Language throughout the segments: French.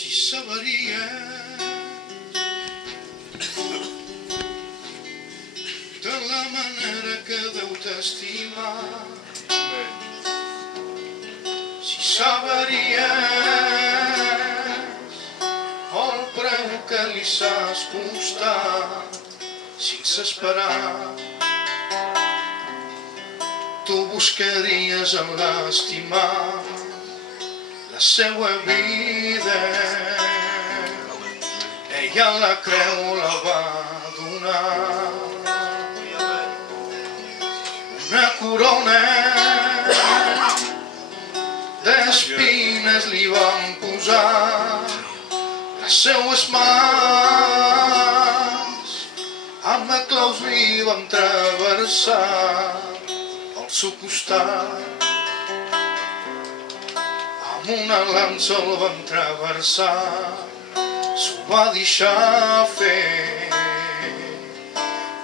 si sabries de la manera que Déu t'estima, si sabries el preu que li saps costar sense esperar, tu buscaries en l'estimar la seua vida. Ella la creu la va donar, una corona d'espines li van posar, les seues mans amb claus li van travessar el seu costat, amb una lança el van travessar, s'ho va deixar fer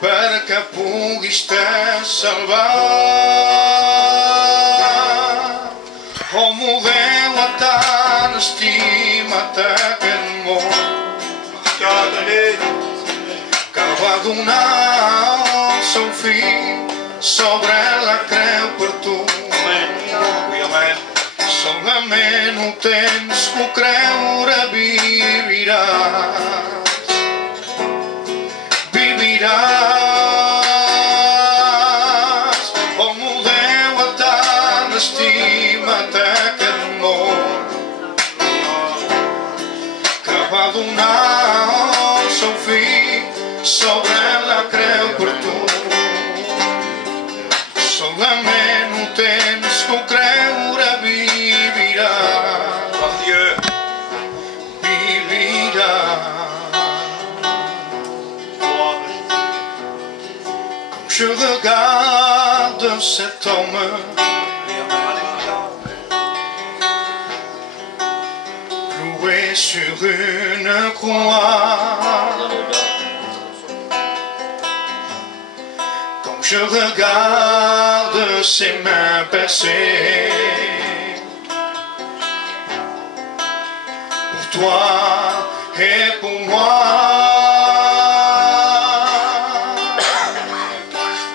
perquè puguis te salvar. Oh, meu Déu, tant estima't aquest món que va donar el seu fill sobre la creu per tu. Solament ho tens que creure, viviràs, viviràs. Oh, meu Déu, tant estima't aquest món que va donar el seu fill sobre la creu per tu. Solament ho tens que creure, viviràs, viviràs. Quand je regarde cet homme cloué sur une croix, quand je regarde ses mains percées, pour toi et pour moi,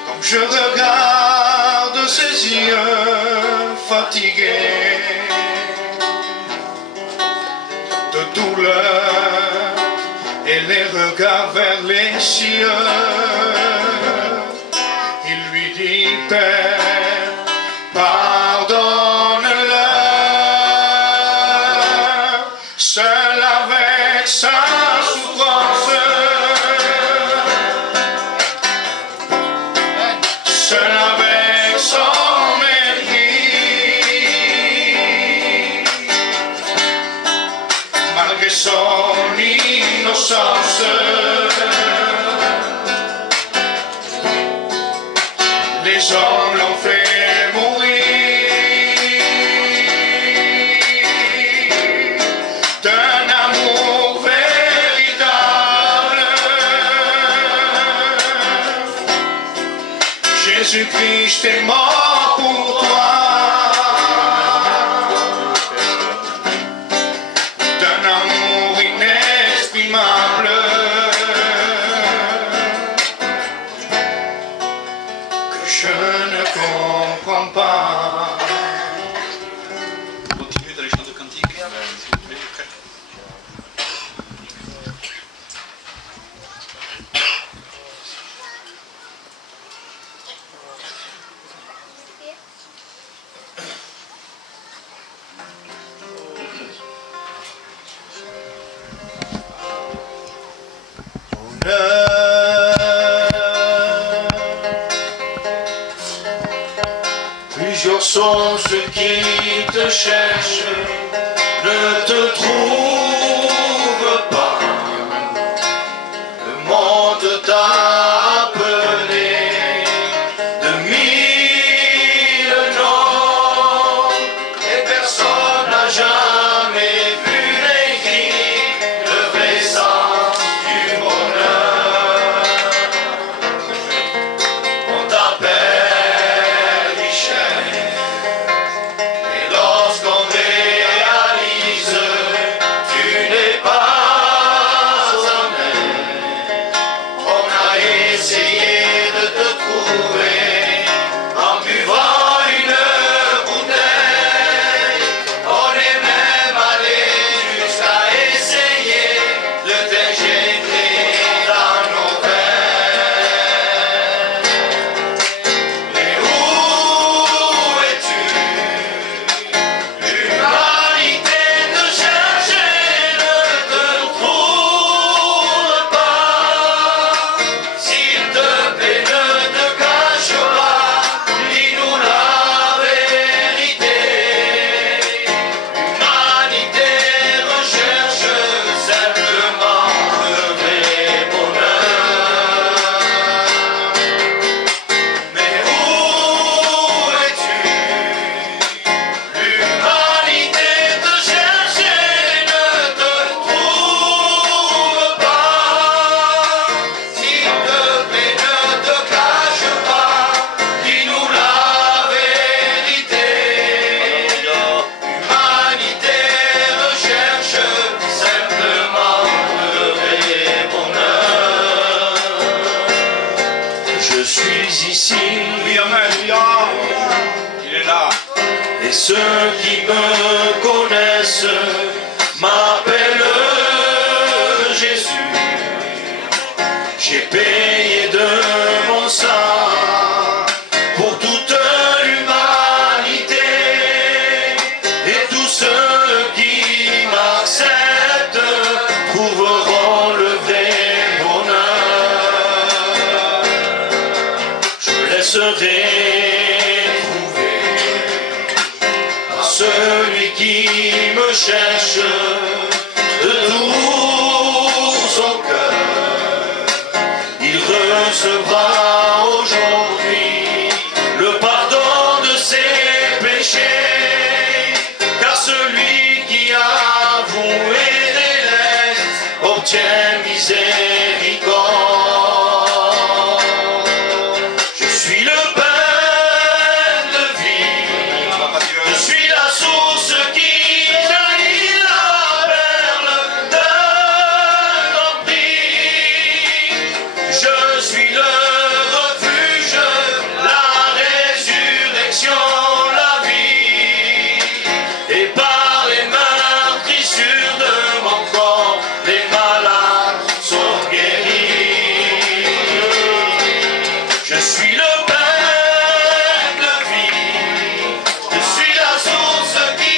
quand je regarde ses yeux fatigués de douleur et les regards vers les cieux, il lui dit: Père, pardonne-leur, seul avec sa souffrance, seul avec son mépris, malgré son innocence, les hommes l'ont fait mourir d'un amour véritable. Jésus-Christ est mort pour toi, d'un amour inexprimable que je ne comprends pas. Continuez dans les chants de cantique, s'il vous plaît, frère. Plusieurs sont ceux qui te cherchent, ne te trouvent pas. Le monde t'a appelé de mille noms et personne n'a jamais vu l'écrit, le vrai sens du bonheur. On t'appelle Michel, et lorsqu'on réalise celui qui me cherche de tout son cœur, il recevra aujourd'hui le pardon de ses péchés, car celui qui avoue et délaisse obtient miséricorde. Je suis le pain de vie, je suis la source qui jaillit la perle d'un grand prix. Je suis le refuge, la résurrection, la vie. Et par les meurtrissures de mon corps, les malades sont guéris. Je suis le pain de vie, je suis la source qui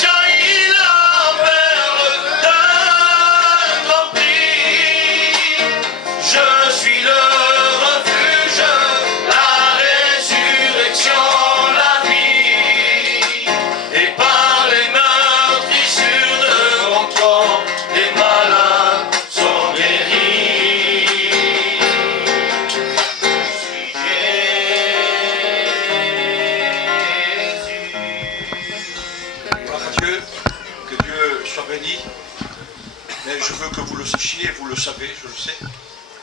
jaillit la perle d'un grand prix. Je suis le refuge, la résurrection, la vie. Et par les meurtrissures de mon corps, les malades sont guéris. Gloire à Dieu, que Dieu soit béni. Mais je veux que vous le sachiez, vous le savez, je le sais,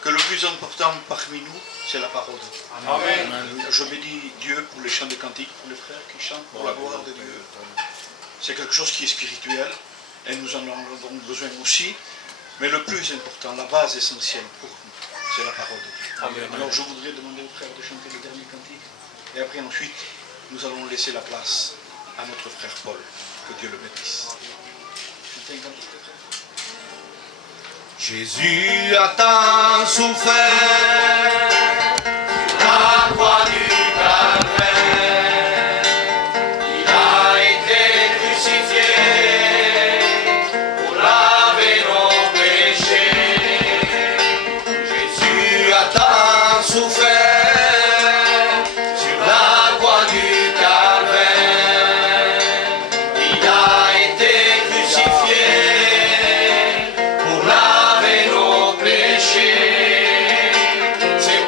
que le plus important parmi nous, c'est la parole de Dieu. Amen. Je bénis Dieu pour les chants de cantiques, pour les frères qui chantent pour la gloire de Dieu. C'est quelque chose qui est spirituel et nous en avons besoin aussi. Mais le plus important, la base essentielle pour nous, c'est la parole de Dieu. Amen. Alors je voudrais demander aux frères de chanter le dernier cantique. Et après ensuite, nous allons laisser la place à notre frère Paul. Que Dieu le bénisse. Chantez un cantique, frère. Jésus a tant souffert sur la croix du Calvaire. Il a été crucifié pour laver nos péchés. Jésus a tant souffert sur la croix du Calvaire. Il a été crucifié pour laver nos péchés. C'est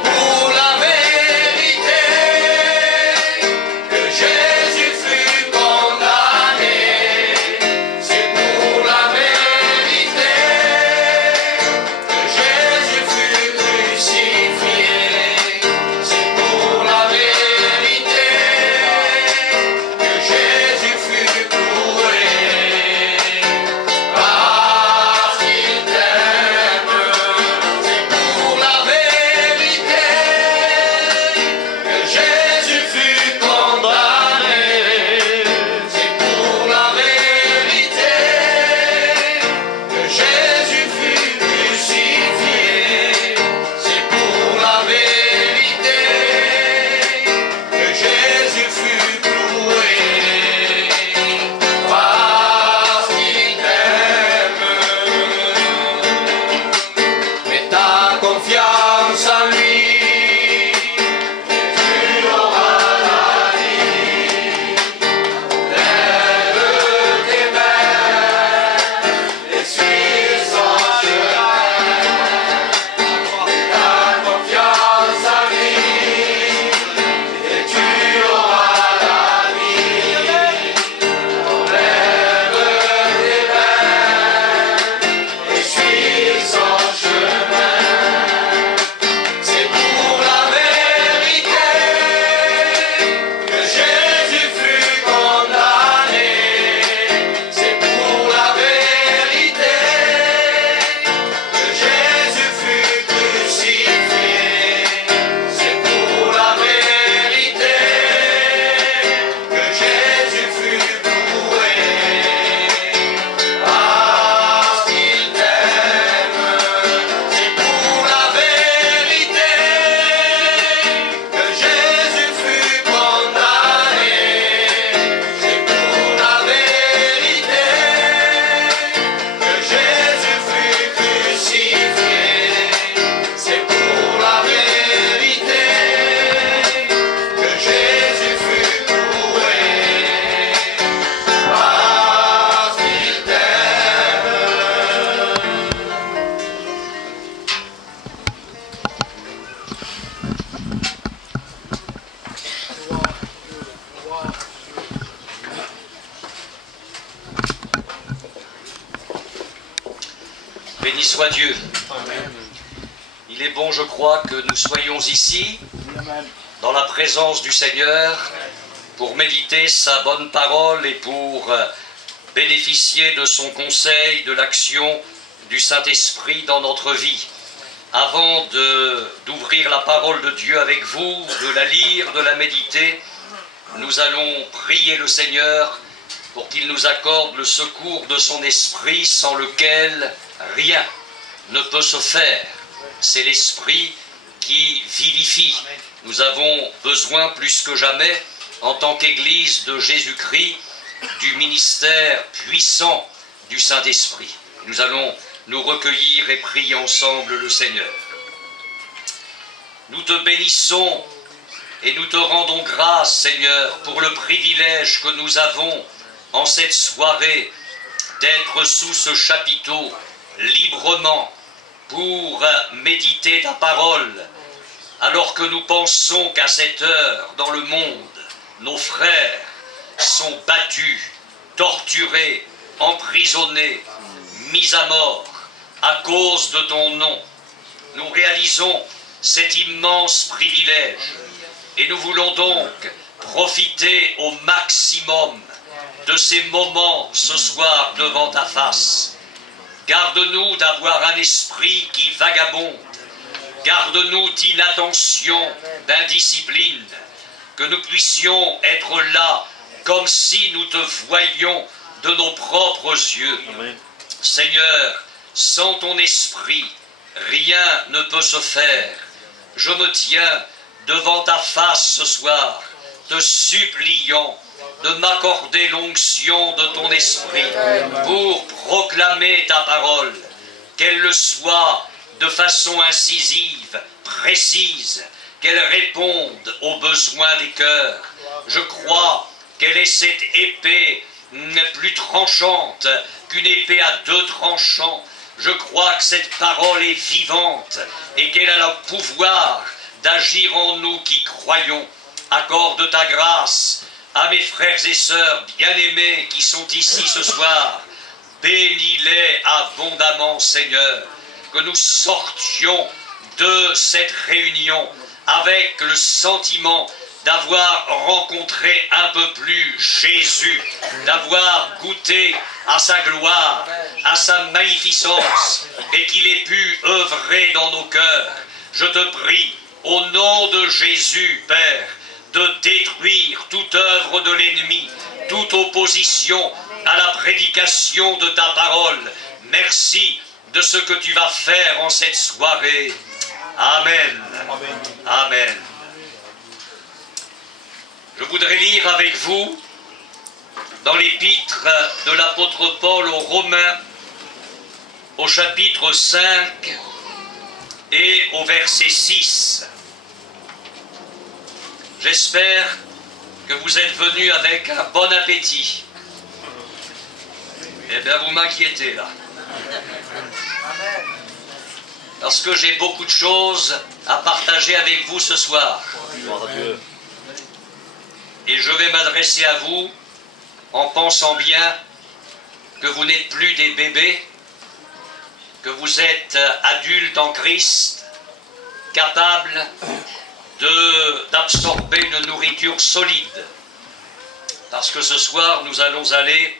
Béni soit Dieu. Amen. Il est bon, je crois, que nous soyons ici, dans la présence du Seigneur, pour méditer sa bonne parole et pour bénéficier de son conseil, de l'action du Saint-Esprit dans notre vie. Avant d'ouvrir la parole de Dieu avec vous, de la lire, de la méditer, nous allons prier le Seigneur pour qu'il nous accorde le secours de son esprit sans lequel rien ne peut se faire. C'est l'esprit qui vivifie. Nous avons besoin plus que jamais, en tant qu'Église de Jésus-Christ, du ministère puissant du Saint-Esprit. Nous allons nous recueillir et prier ensemble le Seigneur. Nous te bénissons et nous te rendons grâce, Seigneur, pour le privilège que nous avons en cette soirée d'être sous ce chapiteau librement pour méditer ta parole, alors que nous pensons qu'à cette heure dans le monde, nos frères sont battus, torturés, emprisonnés, mis à mort à cause de ton nom. Nous réalisons cet immense privilège et nous voulons donc profiter au maximum de ces moments ce soir devant ta face. Garde-nous d'avoir un esprit qui vagabonde. Garde-nous d'inattention, d'indiscipline. Que nous puissions être là comme si nous te voyions de nos propres yeux. Amen. Seigneur, sans ton esprit, rien ne peut se faire. Je me tiens devant ta face ce soir, te suppliant de m'accorder l'onction de ton esprit pour proclamer ta parole, qu'elle le soit de façon incisive, précise, qu'elle réponde aux besoins des cœurs. Je crois qu'elle est cette épée plus tranchante qu'une épée à deux tranchants. Je crois que cette parole est vivante et qu'elle a le pouvoir d'agir en nous qui croyons. Accorde ta grâce à mes frères et sœurs bien-aimés qui sont ici ce soir. Bénis-les abondamment, Seigneur, que nous sortions de cette réunion avec le sentiment d'avoir rencontré un peu plus Jésus, d'avoir goûté à sa gloire, à sa magnificence, et qu'il ait pu œuvrer dans nos cœurs. Je te prie, au nom de Jésus, Père, de détruire toute œuvre de l'ennemi, toute opposition à la prédication de ta parole. Merci de ce que tu vas faire en cette soirée. Amen. Amen. Amen. Je voudrais lire avec vous dans l'épître de l'apôtre Paul aux Romains, au chapitre 5 et au verset 6. J'espère que vous êtes venus avec un bon appétit. Eh bien, vous m'inquiétez là. Parce que j'ai beaucoup de choses à partager avec vous ce soir. Et je vais m'adresser à vous en pensant bien que vous n'êtes plus des bébés, que vous êtes adultes en Christ, capables d'absorber une nourriture solide. Parce que ce soir, nous allons aller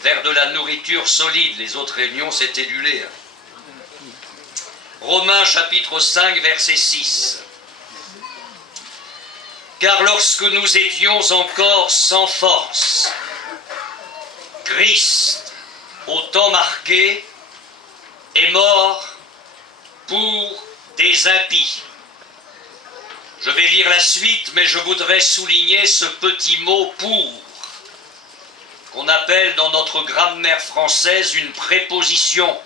vers de la nourriture solide. Les autres réunions, c'était du lait. Romains chapitre 5, verset 6. Car lorsque nous étions encore sans force, Christ, au temps marqué, est mort pour des impies. Je vais lire la suite, mais je voudrais souligner ce petit mot « pour », qu'on appelle dans notre grammaire française une préposition.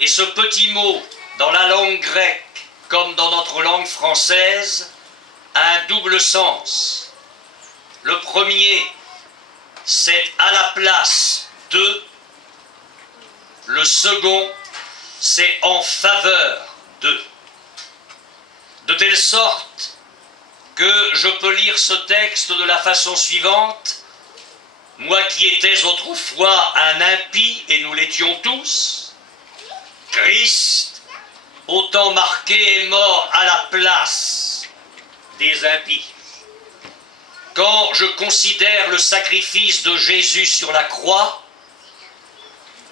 Et ce petit mot, dans la langue grecque, comme dans notre langue française, a un double sens. Le premier, c'est à la place de. Le second, c'est en faveur de. De telle sorte que je peux lire ce texte de la façon suivante. Moi qui étais autrefois un impie, et nous l'étions tous, Christ, au temps marqué, est mort à la place des impies. Quand je considère le sacrifice de Jésus sur la croix,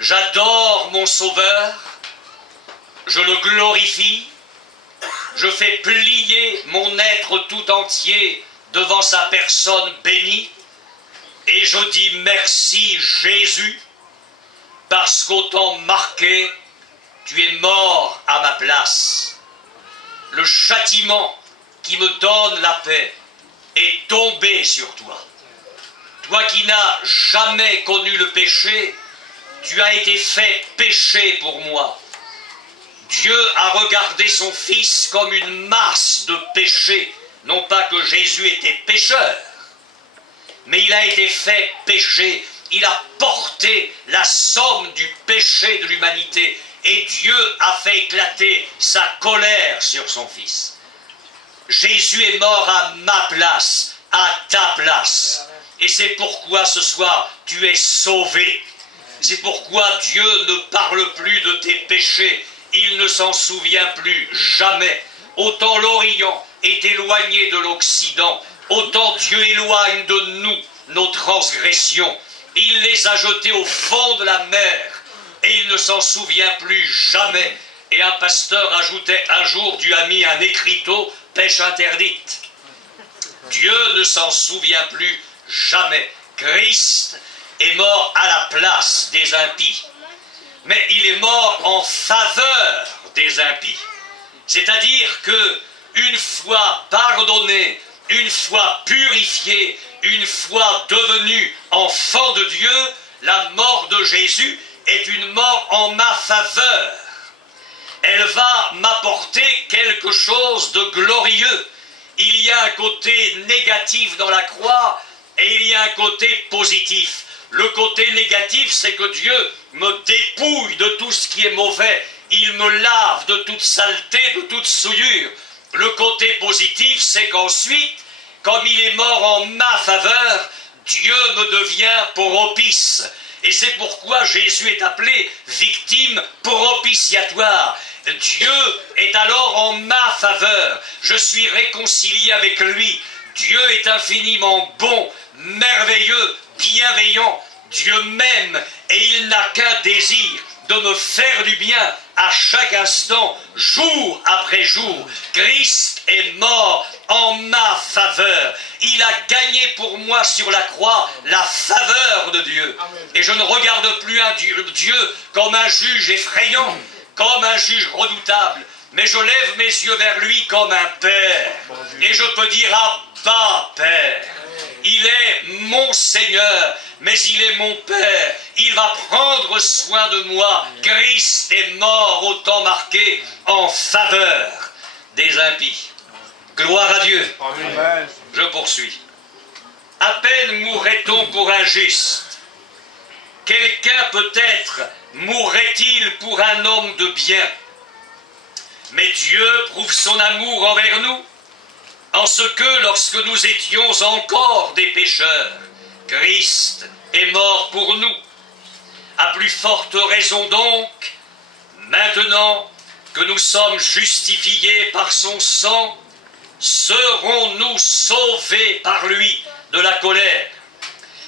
j'adore mon Sauveur, je le glorifie, je fais plier mon être tout entier devant sa personne bénie, et je dis merci Jésus, parce qu'au temps marqué, tu es mort à ma place. Le châtiment qui me donne la paix est tombé sur toi. Toi qui n'as jamais connu le péché, tu as été fait péché pour moi. Dieu a regardé son Fils comme une masse de péché. Non pas que Jésus était pécheur, mais il a été fait péché. Il a porté la somme du péché de l'humanité. Et Dieu a fait éclater sa colère sur son Fils. Jésus est mort à ma place, à ta place. Et c'est pourquoi ce soir, tu es sauvé. C'est pourquoi Dieu ne parle plus de tes péchés. Il ne s'en souvient plus jamais. Autant l'Orient est éloigné de l'Occident, autant Dieu éloigne de nous nos transgressions. Il les a jetées au fond de la mer et il ne s'en souvient plus jamais. Et un pasteur ajoutait un jour, Dieu a mis un écriteau, pêche interdite. Dieu ne s'en souvient plus jamais. Christ est mort à la place des impies. Mais il est mort en faveur des impies. C'est-à-dire que une fois pardonné, une fois purifié, une fois devenu enfant de Dieu, la mort de Jésus est une mort en ma faveur. Elle va m'apporter quelque chose de glorieux. Il y a un côté négatif dans la croix et il y a un côté positif. Le côté négatif, c'est que Dieu me dépouille de tout ce qui est mauvais. Il me lave de toute saleté, de toute souillure. Le côté positif, c'est qu'ensuite, comme il est mort en ma faveur, Dieu me devient propice. Et c'est pourquoi Jésus est appelé victime propitiatoire. Dieu est alors en ma faveur. Je suis réconcilié avec lui. Dieu est infiniment bon, merveilleux, bienveillant. Dieu m'aime et il n'a qu'un désir de me faire du bien à chaque instant, jour après jour. Christ est mort en ma faveur. Il a gagné pour moi sur la croix la faveur de Dieu. Et je ne regarde plus un Dieu comme un juge effrayant, comme un juge redoutable, mais je lève mes yeux vers lui comme un père. Et je peux dire, Abba, Père. Il est mon Seigneur, mais il est mon Père. Il va prendre soin de moi. Christ est mort au temps marqué en faveur des impies. Gloire à Dieu. Amen. Je poursuis. À peine mourrait-on pour un juste. Quelqu'un peut-être mourrait-il pour un homme de bien. Mais Dieu prouve son amour envers nous, en ce que, lorsque nous étions encore des pécheurs, Christ est mort pour nous. À plus forte raison donc, maintenant que nous sommes justifiés par son sang, serons-nous sauvés par lui de la colère.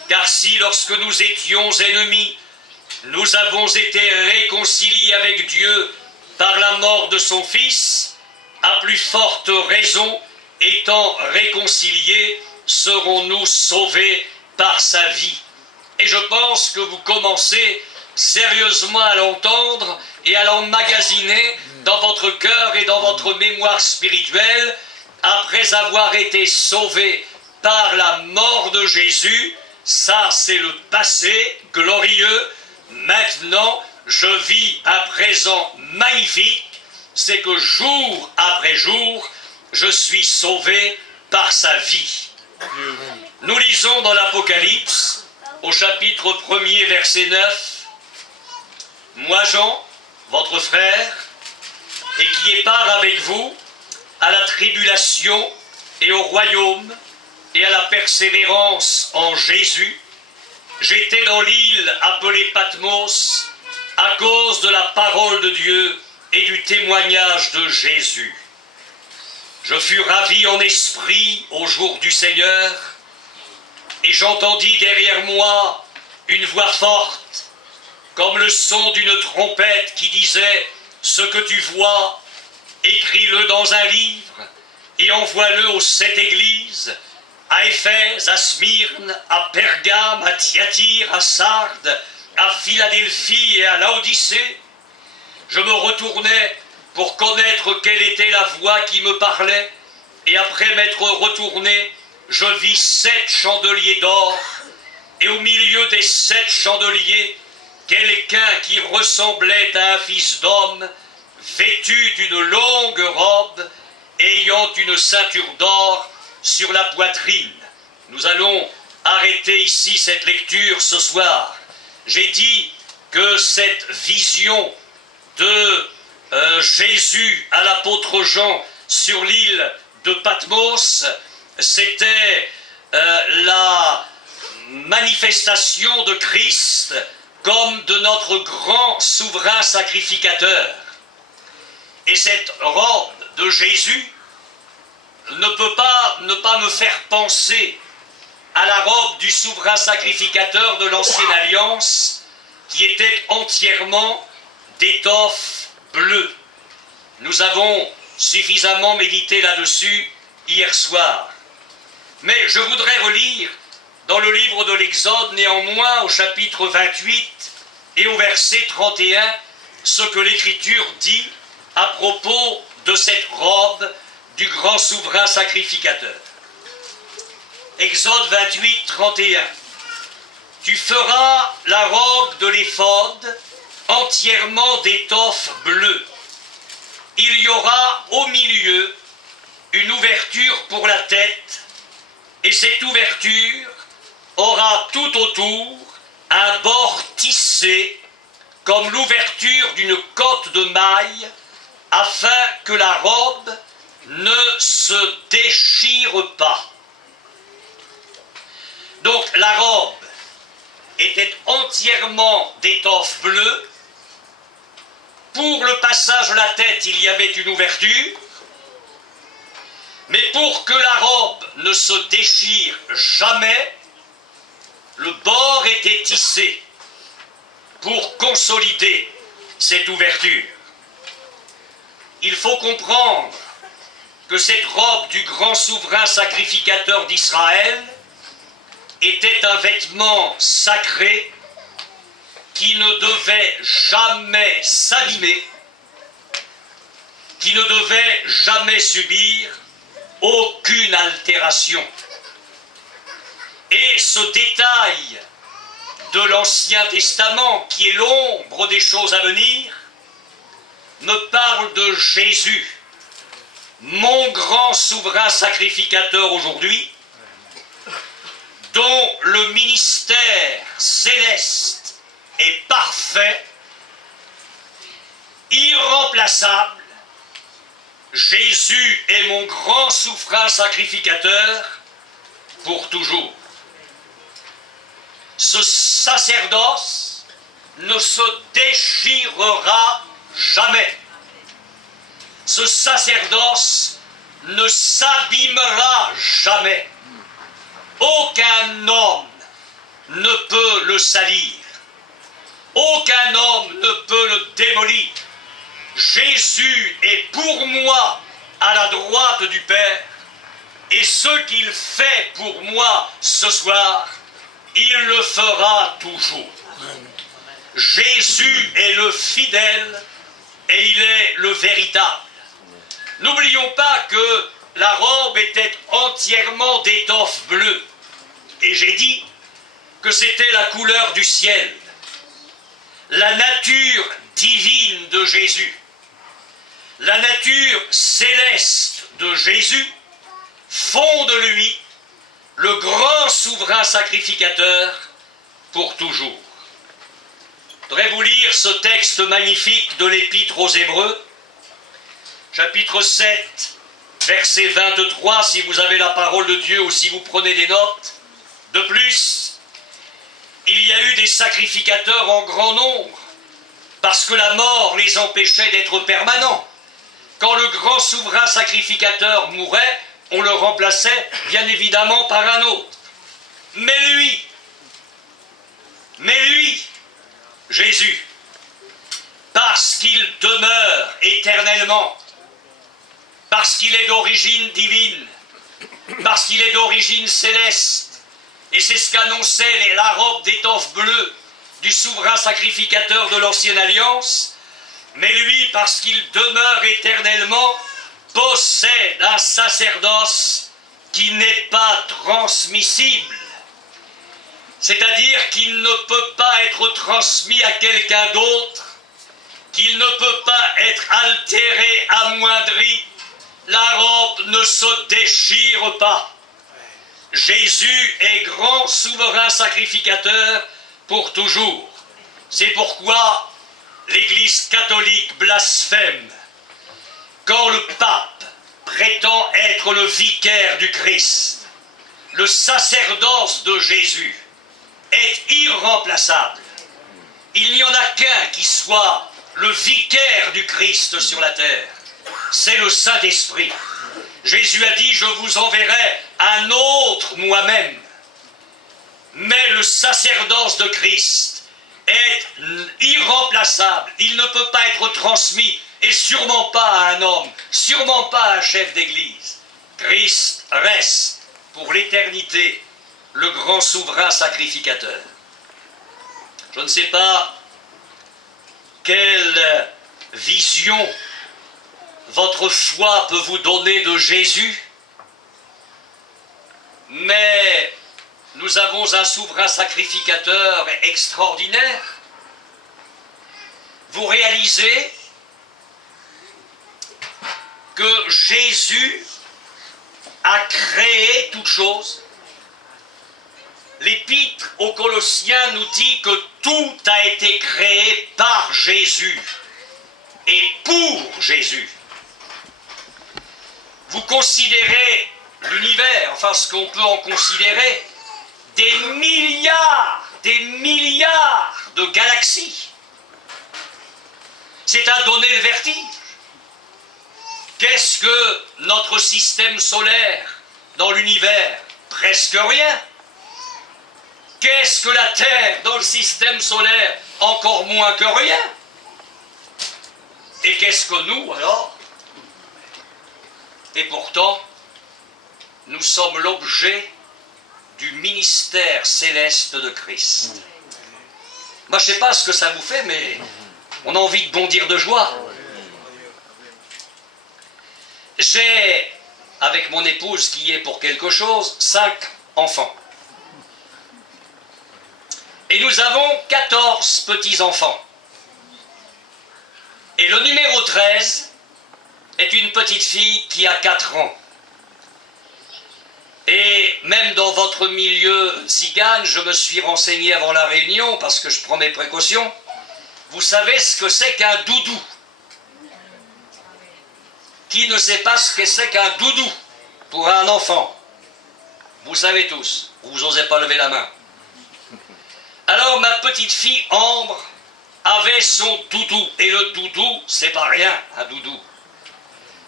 Car si, lorsque nous étions ennemis, nous avons été réconciliés avec Dieu par la mort de son Fils, à plus forte raison, étant réconciliés, serons-nous sauvés par sa vie. Et je pense que vous commencez sérieusement à l'entendre et à l'emmagasiner dans votre cœur et dans votre mémoire spirituelle. Après avoir été sauvés par la mort de Jésus, ça c'est le passé glorieux. Maintenant, je vis un présent magnifique, c'est que jour après jour, je suis sauvé par sa vie. Nous lisons dans l'Apocalypse, au chapitre 1er, verset 9, « Moi, Jean, votre frère, et qui ai part avec vous à la tribulation et au royaume et à la persévérance en Jésus, j'étais dans l'île appelée Patmos, à cause de la parole de Dieu et du témoignage de Jésus. Je fus ravi en esprit au jour du Seigneur, et j'entendis derrière moi une voix forte, comme le son d'une trompette qui disait « Ce que tu vois, écris-le dans un livre et envoie-le aux 7 églises, à Éphèse, à Smyrne, à Pergame, à Thyatire, à Sardes, à Philadelphie et à Laodicée. » Je me retournai pour connaître quelle était la voix qui me parlait, et après m'être retourné, je vis 7 chandeliers d'or, et au milieu des 7 chandeliers, quelqu'un qui ressemblait à un fils d'homme, vêtu d'une longue robe, ayant une ceinture d'or sur la poitrine. Nous allons arrêter ici cette lecture ce soir. J'ai dit que cette vision de Jésus à l'apôtre Jean sur l'île de Patmos, c'était la manifestation de Christ comme de notre grand souverain sacrificateur. Et cette robe de Jésus ne peut pas ne pas me faire penser à la robe du souverain sacrificateur de l'Ancienne Alliance, qui était entièrement d'étoffe bleue. Nous avons suffisamment médité là-dessus hier soir. Mais je voudrais relire dans le livre de l'Exode, néanmoins, au chapitre 28 et au verset 31, ce que l'Écriture dit à propos de cette robe du grand souverain sacrificateur. Exode 28, 31. Tu feras la robe de l'éphod entièrement d'étoffe bleue. Il y aura au milieu une ouverture pour la tête, et cette ouverture aura tout autour un bord tissé comme l'ouverture d'une cotte de maille, afin que la robe ne se déchire pas. Donc la robe était entièrement d'étoffe bleue. Pour le passage de la tête, il y avait une ouverture, mais pour que la robe ne se déchire jamais, le bord était tissé pour consolider cette ouverture. Il faut comprendre que cette robe du grand souverain sacrificateur d'Israël était un vêtement sacré qui ne devait jamais s'abîmer, qui ne devait jamais subir aucune altération. Et ce détail de l'Ancien Testament, qui est l'ombre des choses à venir, me parle de Jésus, mon grand souverain sacrificateur aujourd'hui, dont le ministère céleste est parfait, irremplaçable. Jésus est mon grand souverain sacrificateur pour toujours. Ce sacerdoce ne se déchirera jamais. Ce sacerdoce ne s'abîmera jamais. Aucun homme ne peut le salir. Aucun homme ne peut le démolir. Jésus est pour moi à la droite du Père, et ce qu'il fait pour moi ce soir, il le fera toujours. Jésus est le fidèle et il est le véritable. N'oublions pas que la robe était entièrement d'étoffe bleue, et j'ai dit que c'était la couleur du ciel, la nature divine de Jésus, la nature céleste de Jésus font de lui le grand souverain sacrificateur pour toujours. Je voudrais vous lire ce texte magnifique de l'Épître aux Hébreux, chapitre 7, verset 23, si vous avez la parole de Dieu ou si vous prenez des notes. De plus, il y a eu des sacrificateurs en grand nombre parce que la mort les empêchait d'être permanents. Quand le grand souverain sacrificateur mourait, on le remplaçait bien évidemment par un autre. Mais lui, Jésus, parce qu'il demeure éternellement, parce qu'il est d'origine divine, parce qu'il est d'origine céleste, et c'est ce qu'annonçait la robe d'étoffe bleue du souverain sacrificateur de l'ancienne alliance, mais lui, parce qu'il demeure éternellement, possède un sacerdoce qui n'est pas transmissible. C'est-à-dire qu'il ne peut pas être transmis à quelqu'un d'autre, qu'il ne peut pas être altéré, amoindri. La robe ne se déchire pas. Jésus est grand souverain sacrificateur pour toujours. C'est pourquoi l'Église catholique blasphème quand le pape prétend être le vicaire du Christ. Le sacerdoce de Jésus est irremplaçable. Il n'y en a qu'un qui soit le vicaire du Christ sur la terre. C'est le Saint-Esprit. Jésus a dit, je vous enverrai un autre moi-même. Mais le sacerdoce de Christ est irremplaçable. Il ne peut pas être transmis, et sûrement pas à un homme, sûrement pas à un chef d'église. Christ reste pour l'éternité le grand souverain sacrificateur. Je ne sais pas quelle vision votre foi peut vous donner de Jésus, mais nous avons un souverain sacrificateur extraordinaire. Vous réalisez que Jésus a créé toute chose. L'Épître aux Colossiens nous dit que tout a été créé par Jésus et pour Jésus. Vous considérez l'univers, enfin ce qu'on peut en considérer, des milliards de galaxies. C'est à donner le vertige. Qu'est-ce que notre système solaire dans l'univers? Presque rien. Qu'est-ce que la Terre dans le système solaire? Encore moins que rien. Et qu'est-ce que nous alors? Et pourtant, nous sommes l'objet du ministère céleste de Christ. Moi, je ne sais pas ce que ça vous fait, mais on a envie de bondir de joie. J'ai, avec mon épouse qui est pour quelque chose, 5 enfants. Et nous avons 14 petits-enfants. Et le numéro 13 est une petite fille qui a 4 ans. Et même dans votre milieu zigane, je me suis renseigné avant la réunion, parce que je prends mes précautions. Vous savez ce que c'est qu'un doudou? Qui ne sait pas ce que c'est qu'un doudou pour un enfant? Vous savez tous, vous n'osez pas lever la main. Alors ma petite fille Ambre avait son doudou, et le doudou, c'est pas rien, un doudou.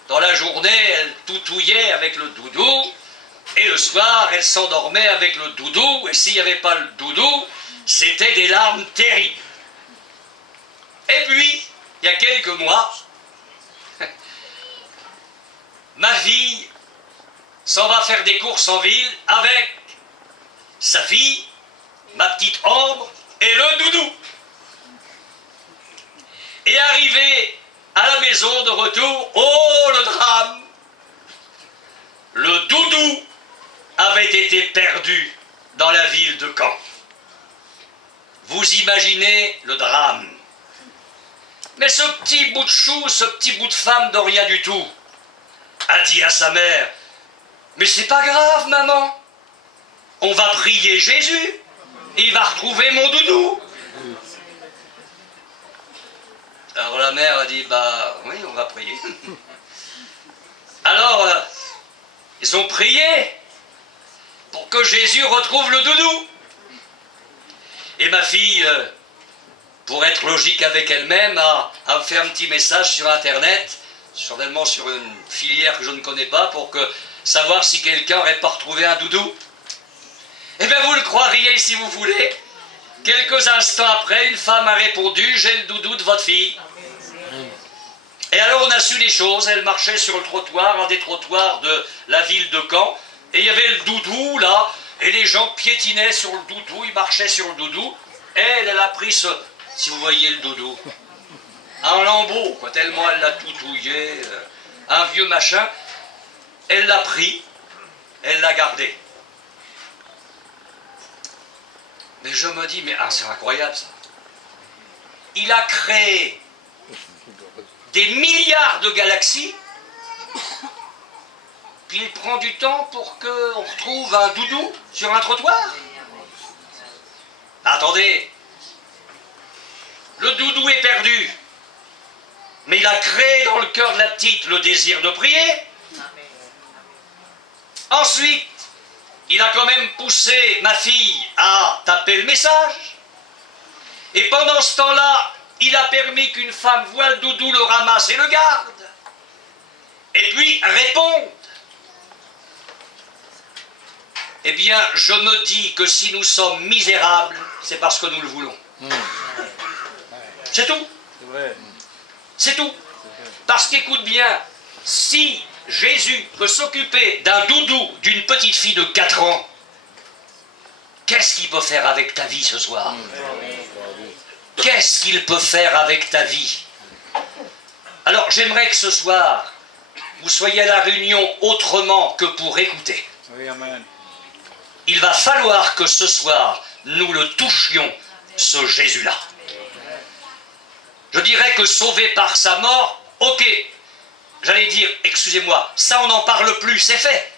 Dans la journée, elle toutouillait avec le doudou, et le soir, elle s'endormait avec le doudou, et s'il n'y avait pas le doudou, c'était des larmes terribles. Et puis, il y a quelques mois, ma fille s'en va faire des courses en ville avec sa fille, ma petite Ambre, et le doudou. Et arrivé à la maison de retour, oh le drame! Le doudou avait été perdu dans la ville de Caen. Vous imaginez le drame. Mais ce petit bout de chou, ce petit bout de femme de rien du tout, a dit à sa mère, « Mais c'est pas grave, maman, on va prier Jésus, et il va retrouver mon doudou. » Alors la mère a dit, « Bah oui, on va prier. » Alors, ils ont prié pour que Jésus retrouve le doudou. Et ma fille pour être logique avec elle-même, a fait un petit message sur Internet, certainement sur une filière que je ne connais pas, pour savoir si quelqu'un n'aurait pas retrouvé un doudou. Eh bien, vous le croiriez si vous voulez. Quelques instants après, une femme a répondu « J'ai le doudou de votre fille ». Et alors on a su les choses, elle marchait sur le trottoir, un des trottoirs de la ville de Caen, et il y avait le doudou là, et les gens piétinaient sur le doudou, ils marchaient sur le doudou, et elle a pris ce, si vous voyez le doudou, un lambeau, quoi, tellement elle l'a tout touillé, un vieux machin, elle l'a pris, elle l'a gardé. Mais je me dis, mais c'est incroyable ça. Il a créé des milliards de galaxies, puis il prend du temps pour qu'on retrouve un doudou sur un trottoir. Attendez, le doudou est perdu, mais il a créé dans le cœur de la petite le désir de prier. Ensuite, il a quand même poussé ma fille à taper le message, et pendant ce temps-là, il a permis qu'une femme voie le doudou, le ramasse et le garde. Et puis réponde. Eh bien, je me dis que si nous sommes misérables, c'est parce que nous le voulons. C'est tout. C'est tout. Parce qu'écoute bien, si Jésus peut s'occuper d'un doudou d'une petite fille de 4 ans, qu'est-ce qu'il peut faire avec ta vie ce soir ? Qu'est-ce qu'il peut faire avec ta vie? Alors j'aimerais que ce soir, vous soyez à la réunion autrement que pour écouter. Oui, amen. Il va falloir que ce soir, nous le touchions, ce Jésus-là. Je dirais que sauvé par sa mort, ok, j'allais dire, excusez-moi, ça on n'en parle plus, c'est fait.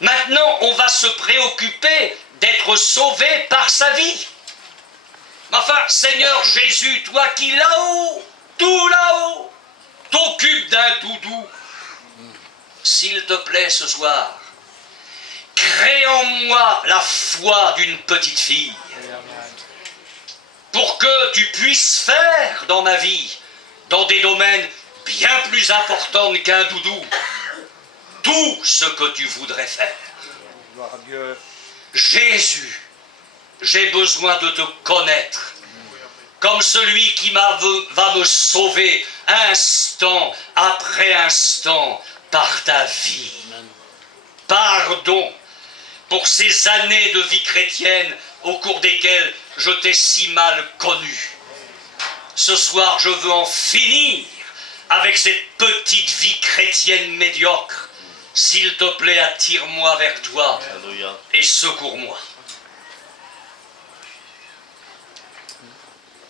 Maintenant, on va se préoccuper d'être sauvé par sa vie. Enfin, Seigneur Jésus, toi qui là-haut, tout là-haut, t'occupes d'un doudou, s'il te plaît ce soir, crée en moi la foi d'une petite fille, pour que tu puisses faire dans ma vie, dans des domaines bien plus importants qu'un doudou, tout ce que tu voudrais faire. Gloire à Dieu. Jésus, j'ai besoin de te connaître comme celui qui va me sauver instant après instant par ta vie. Pardon pour ces années de vie chrétienne au cours desquelles je t'ai si mal connu. Ce soir, je veux en finir avec cette petite vie chrétienne médiocre. S'il te plaît, attire-moi vers toi et secours-moi.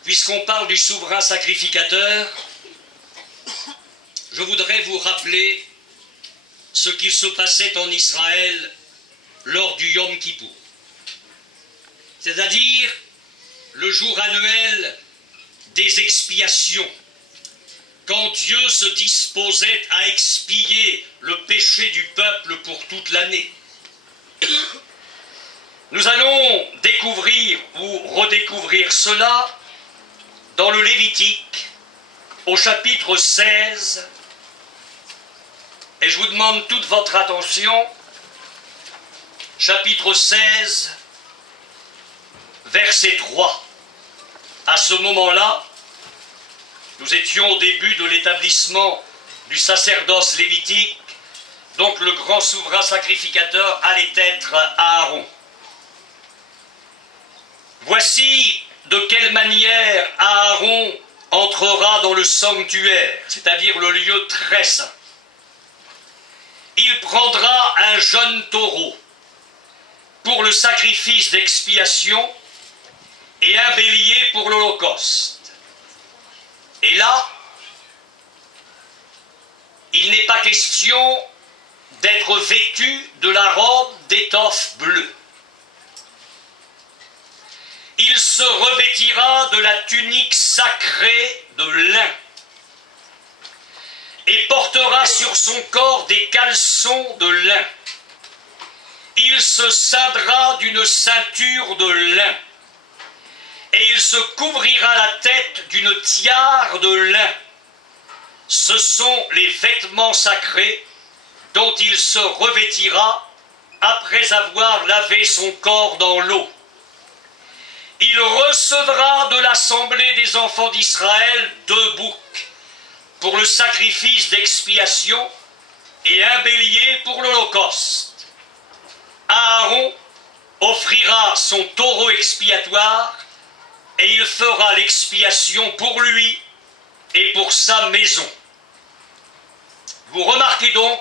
Puisqu'on parle du souverain sacrificateur, je voudrais vous rappeler ce qui se passait en Israël lors du Yom Kippour. C'est-à-dire le jour annuel des expiations, quand Dieu se disposait à expier le péché du peuple pour toute l'année. Nous allons découvrir ou redécouvrir cela dans le Lévitique, au chapitre 16, et je vous demande toute votre attention, chapitre 16, verset 3. À ce moment-là, nous étions au début de l'établissement du sacerdoce lévitique, donc le grand souverain sacrificateur allait être Aaron. Voici de quelle manière Aaron entrera dans le sanctuaire, c'est-à-dire le lieu très saint. Il prendra un jeune taureau pour le sacrifice d'expiation et un bélier pour l'holocauste. Et là, il n'est pas question d'être vêtu de la robe d'étoffe bleue. Il se revêtira de la tunique sacrée de lin et portera sur son corps des caleçons de lin. Il se ceindra d'une ceinture de lin et il se couvrira la tête d'une tiare de lin. Ce sont les vêtements sacrés dont il se revêtira après avoir lavé son corps dans l'eau. Il recevra de l'assemblée des enfants d'Israël 2 boucs pour le sacrifice d'expiation et un bélier pour l'holocauste. Aaron offrira son taureau expiatoire et il fera l'expiation pour lui et pour sa maison. Vous remarquez donc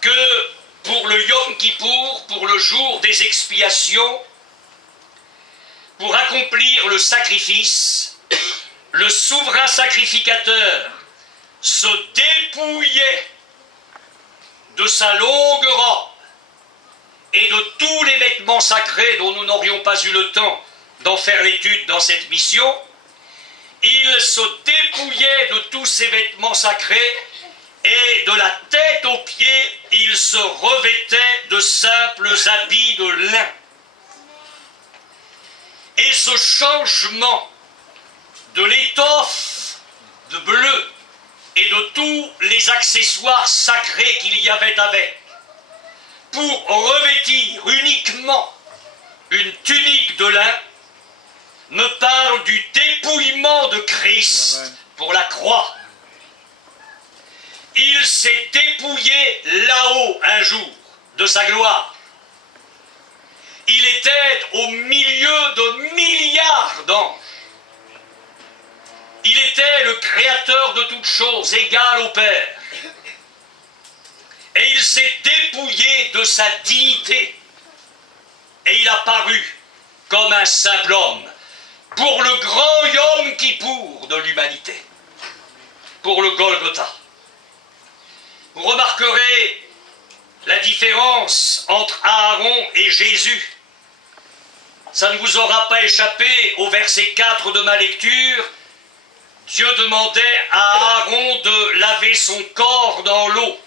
que pour le Yom Kippour, pour le jour des expiations, pour accomplir le sacrifice, le souverain sacrificateur se dépouillait de sa longue robe et de tous les vêtements sacrés dont nous n'aurions pas eu le temps d'en faire l'étude dans cette mission. Il se dépouillait de tous ces vêtements sacrés et de la tête aux pieds, il se revêtait de simples habits de lin. Et ce changement de l'étoffe de bleu et de tous les accessoires sacrés qu'il y avait avec, pour revêtir uniquement une tunique de lin, me parle du dépouillement de Christ pour la croix. Il s'est dépouillé là-haut un jour de sa gloire. Il était au milieu de milliards d'anges. Il était le créateur de toutes choses, égal au Père. Et il s'est dépouillé de sa dignité. Et il a paru comme un simple homme pour le grand Yom Kippour de l'humanité, pour le Golgotha. Vous remarquerez la différence entre Aaron et Jésus. Ça ne vous aura pas échappé au verset 4 de ma lecture. Dieu demandait à Aaron de laver son corps dans l'eau.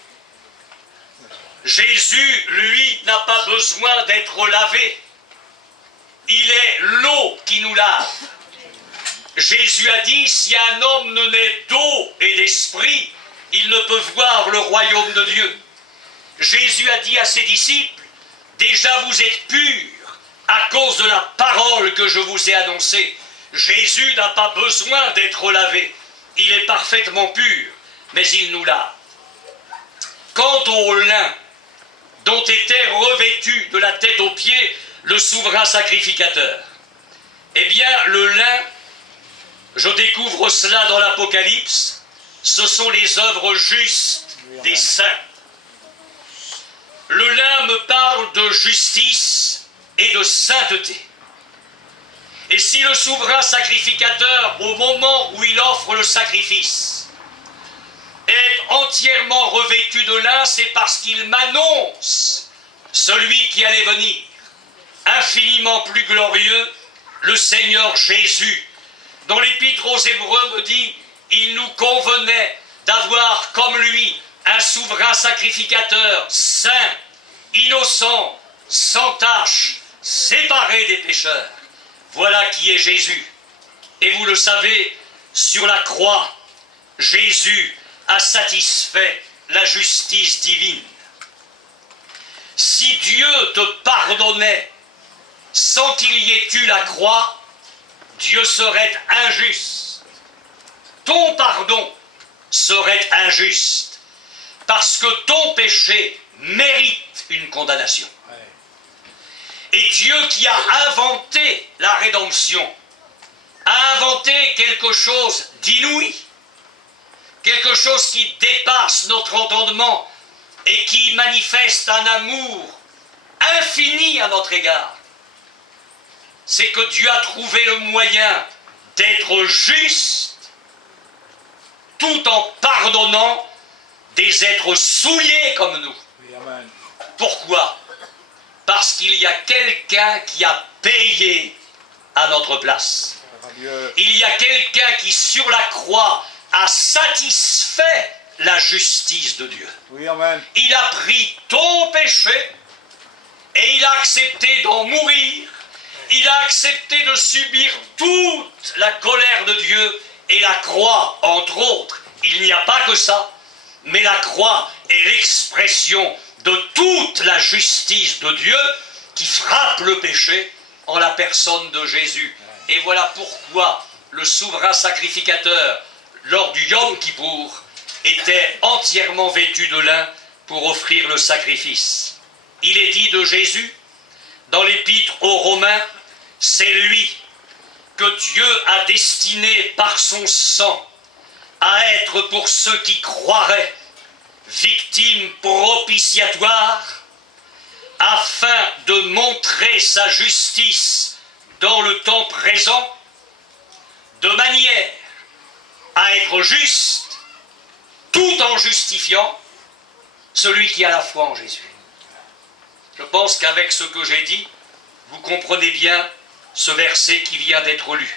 Jésus, lui, n'a pas besoin d'être lavé. Il est l'eau qui nous lave. Jésus a dit, si un homme ne naît d'eau et d'esprit, il ne peut voir le royaume de Dieu. Jésus a dit à ses disciples, déjà vous êtes purs à cause de la parole que je vous ai annoncée. Jésus n'a pas besoin d'être lavé. Il est parfaitement pur, mais il nous lave. Quant au lin dont était revêtu de la tête aux pieds le souverain sacrificateur, eh bien le lin, je découvre cela dans l'Apocalypse, ce sont les œuvres justes des saints. Le lin me parle de justice et de sainteté. Et si le souverain sacrificateur, au moment où il offre le sacrifice, est entièrement revêtu de lin, c'est parce qu'il m'annonce celui qui allait venir, infiniment plus glorieux, le Seigneur Jésus, dont l'Épître aux Hébreux me dit, il nous convenait d'avoir comme lui un souverain sacrificateur saint, innocent, sans tache, séparé des pécheurs. Voilà qui est Jésus. Et vous le savez, sur la croix, Jésus a satisfait la justice divine. Si Dieu te pardonnait sans qu'il y ait eu la croix, Dieu serait injuste. Ton pardon serait injuste, parce que ton péché mérite une condamnation. Et Dieu qui a inventé la rédemption, a inventé quelque chose d'inouï, quelque chose qui dépasse notre entendement et qui manifeste un amour infini à notre égard. C'est que Dieu a trouvé le moyen d'être juste tout en pardonnant des êtres souillés comme nous. Pourquoi ? Parce qu'il y a quelqu'un qui a payé à notre place. Il y a quelqu'un qui, sur la croix, a satisfait la justice de Dieu. Il a pris ton péché et il a accepté d'en mourir Il a accepté de subir toute la colère de Dieu et la croix, entre autres. Il n'y a pas que ça, mais la croix est l'expression de toute la justice de Dieu qui frappe le péché en la personne de Jésus. Et voilà pourquoi le souverain sacrificateur, lors du Yom Kippour, était entièrement vêtu de lin pour offrir le sacrifice. Il est dit de Jésus, dans l'épître aux Romains, c'est lui que Dieu a destiné par son sang à être pour ceux qui croiraient victime propitiatoire, afin de montrer sa justice dans le temps présent, de manière à être juste, tout en justifiant celui qui a la foi en Jésus. Je pense qu'avec ce que j'ai dit, vous comprenez bien ce verset qui vient d'être lu.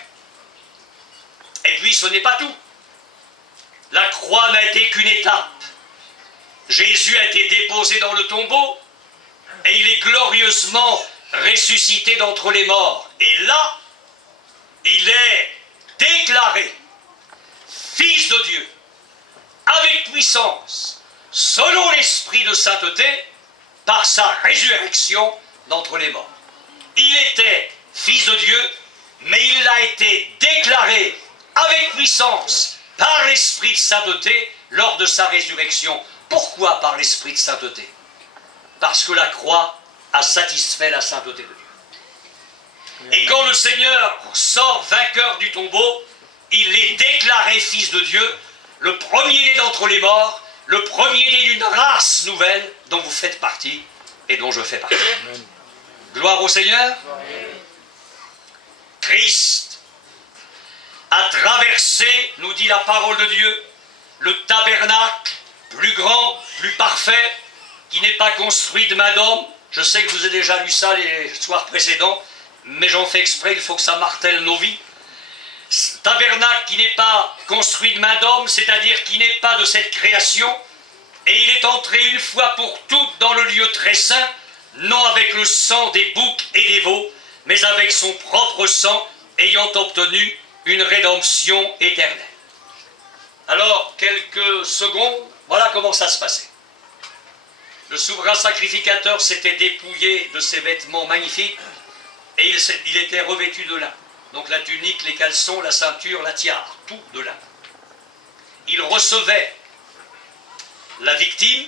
Et puis ce n'est pas tout. La croix n'a été qu'une étape. Jésus a été déposé dans le tombeau et il est glorieusement ressuscité d'entre les morts. Et là, il est déclaré Fils de Dieu, avec puissance, selon l'esprit de sainteté, par sa résurrection d'entre les morts. Il était Fils de Dieu, mais il a été déclaré avec puissance par l'esprit de sainteté lors de sa résurrection. Pourquoi par l'esprit de sainteté? Parce que la croix a satisfait la sainteté de Dieu. Et quand le Seigneur sort vainqueur du tombeau, il est déclaré Fils de Dieu, le premier-né d'entre les morts, le premier-né d'une race nouvelle dont vous faites partie et dont je fais partie. Amen. Gloire au Seigneur. Amen. Christ a traversé, nous dit la parole de Dieu, le tabernacle plus grand, plus parfait, qui n'est pas construit de main d'homme. Je sais que vous avez déjà lu ça les soirs précédents, mais j'en fais exprès, il faut que ça martèle nos vies. Tabernacle qui n'est pas construit de main d'homme, c'est-à-dire qui n'est pas de cette création, et il est entré une fois pour toutes dans le lieu très saint, non avec le sang des boucs et des veaux, mais avec son propre sang, ayant obtenu une rédemption éternelle. Alors, quelques secondes, voilà comment ça se passait. Le souverain sacrificateur s'était dépouillé de ses vêtements magnifiques, et il était revêtu de lin. Donc la tunique, les caleçons, la ceinture, la tiare, tout de lin. Il recevait la victime,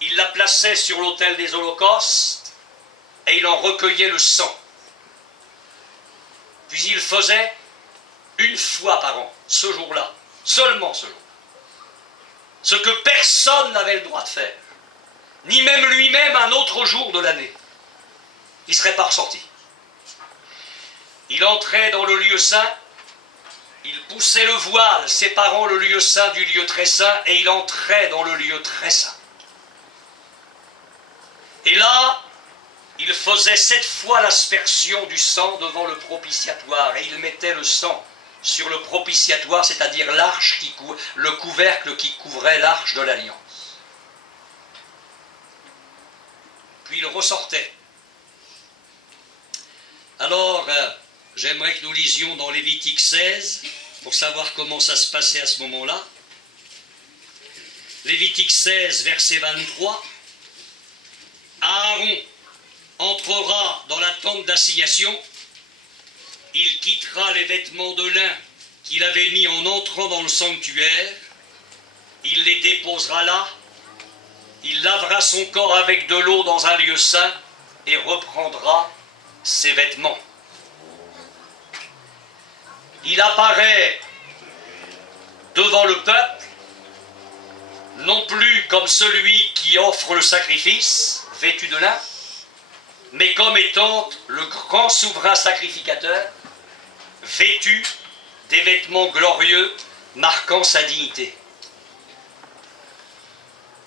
il la plaçait sur l'autel des holocaustes et il en recueillait le sang. Puis il faisait une fois par an, ce jour-là, seulement ce jour. Ce que personne n'avait le droit de faire, ni même lui-même un autre jour de l'année. Il ne serait pas ressorti. Il entrait dans le lieu saint, il poussait le voile séparant le lieu saint du lieu très saint et il entrait dans le lieu très saint. Et là, il faisait 7 fois l'aspersion du sang devant le propitiatoire et il mettait le sang sur le propitiatoire, c'est-à-dire l'arche le couvercle qui couvrait l'arche de l'alliance. Puis il ressortait. Alors, j'aimerais que nous lisions dans Lévitique 16, pour savoir comment ça se passait à ce moment-là. Lévitique 16, verset 23. Aaron entrera dans la tente d'assignation, il quittera les vêtements de lin qu'il avait mis en entrant dans le sanctuaire, il les déposera là, il lavera son corps avec de l'eau dans un lieu saint et reprendra ses vêtements. Il apparaît devant le peuple, non plus comme celui qui offre le sacrifice, vêtu de lin, mais comme étant le grand souverain sacrificateur, vêtu des vêtements glorieux marquant sa dignité.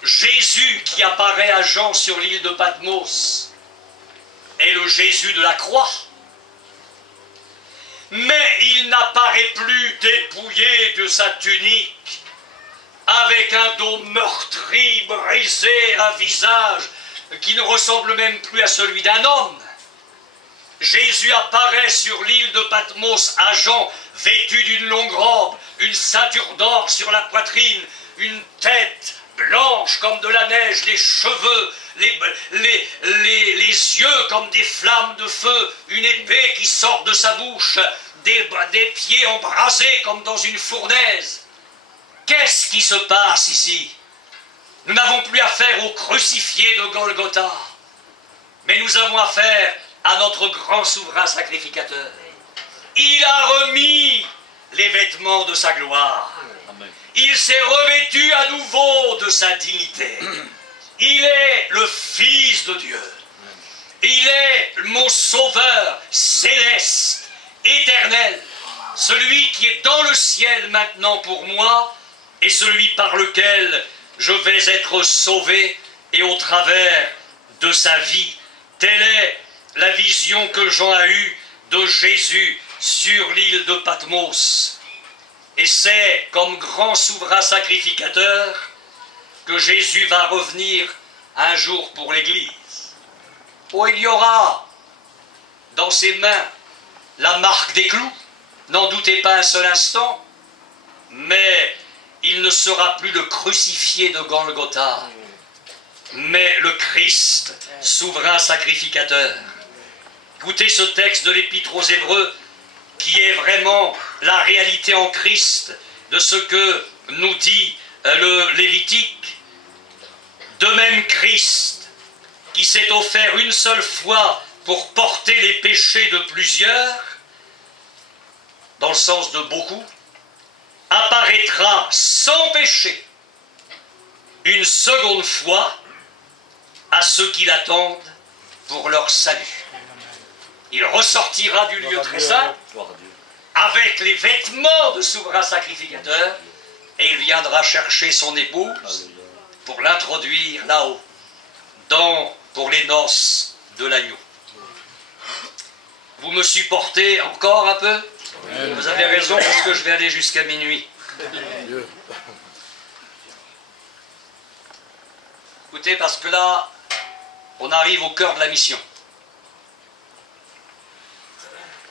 Jésus qui apparaît à Jean sur l'île de Patmos est le Jésus de la croix. Mais il n'apparaît plus dépouillé de sa tunique, avec un dos meurtri, brisé, un visage qui ne ressemble même plus à celui d'un homme. Jésus apparaît sur l'île de Patmos à Jean, vêtu d'une longue robe, une ceinture d'or sur la poitrine, une tête blanche comme de la neige, les cheveux, les yeux comme des flammes de feu, une épée qui sort de sa bouche, des pieds embrasés comme dans une fournaise. Qu'est-ce qui se passe ici? Nous n'avons plus affaire au crucifié de Golgotha, mais nous avons affaire à notre grand souverain sacrificateur. Il a remis les vêtements de sa gloire. Il s'est revêtu à nouveau de sa dignité. Il est le Fils de Dieu. Il est mon sauveur céleste, éternel, celui qui est dans le ciel maintenant pour moi et celui par lequel je vais être sauvé et au travers de sa vie. Telle est la vision que Jean a eue de Jésus sur l'île de Patmos. Et c'est comme grand souverain sacrificateur que Jésus va revenir un jour pour l'Église. Oh, il y aura dans ses mains la marque des clous, n'en doutez pas un seul instant, mais il ne sera plus le crucifié de Golgotha, mais le Christ, souverain sacrificateur. Écoutez ce texte de l'Épître aux Hébreux, qui est vraiment la réalité en Christ de ce que nous dit le Lévitique. De même Christ, qui s'est offert une seule fois pour porter les péchés de plusieurs, dans le sens de beaucoup, apparaîtra sans péché une seconde fois à ceux qui l'attendent pour leur salut. Il ressortira du lieu très saint avec les vêtements de souverain sacrificateur et il viendra chercher son épouse pour l'introduire là-haut, pour les noces de l'agneau. Vous me supportez encore un peu? Vous avez raison parce que je vais aller jusqu'à minuit. Écoutez, parce que là, on arrive au cœur de la mission.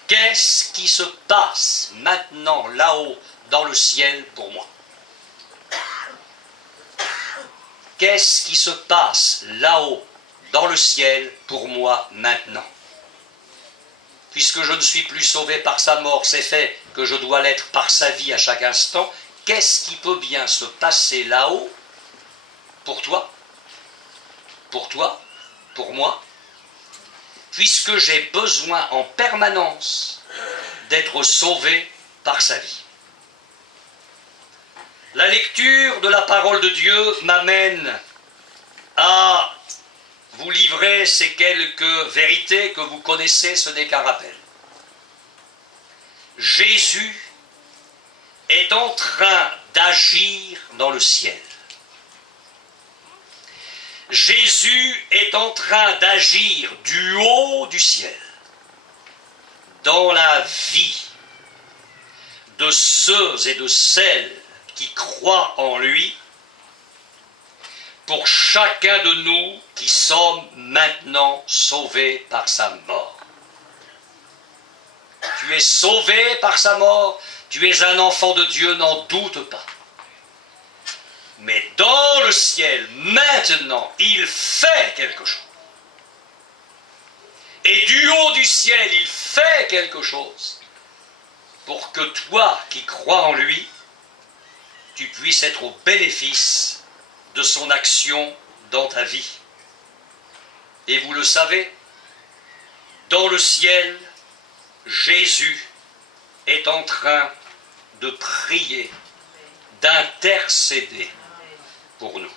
Qu'est-ce qui se passe maintenant là-haut dans le ciel pour moi? Qu'est-ce qui se passe là-haut dans le ciel pour moi maintenant? Puisque je ne suis plus sauvé par sa mort, c'est fait que je dois l'être par sa vie à chaque instant. Qu'est-ce qui peut bien se passer là-haut pour toi? Pour toi? Pour moi? Puisque j'ai besoin en permanence d'être sauvé par sa vie. La lecture de la parole de Dieu m'amène à vous livrer ces quelques vérités que vous connaissez, ce n'est qu'un rappel. Jésus est en train d'agir dans le ciel. Jésus est en train d'agir du haut du ciel, dans la vie de ceux et de celles qui croient en lui, pour chacun de nous qui sommes maintenant sauvés par sa mort. Tu es sauvé par sa mort, tu es un enfant de Dieu, n'en doute pas. Mais dans le ciel, maintenant, il fait quelque chose. Et du haut du ciel, il fait quelque chose pour que toi qui crois en lui, tu puisses être au bénéfice de son action dans ta vie. Et vous le savez, dans le ciel, Jésus est en train de prier, d'intercéder pour nous.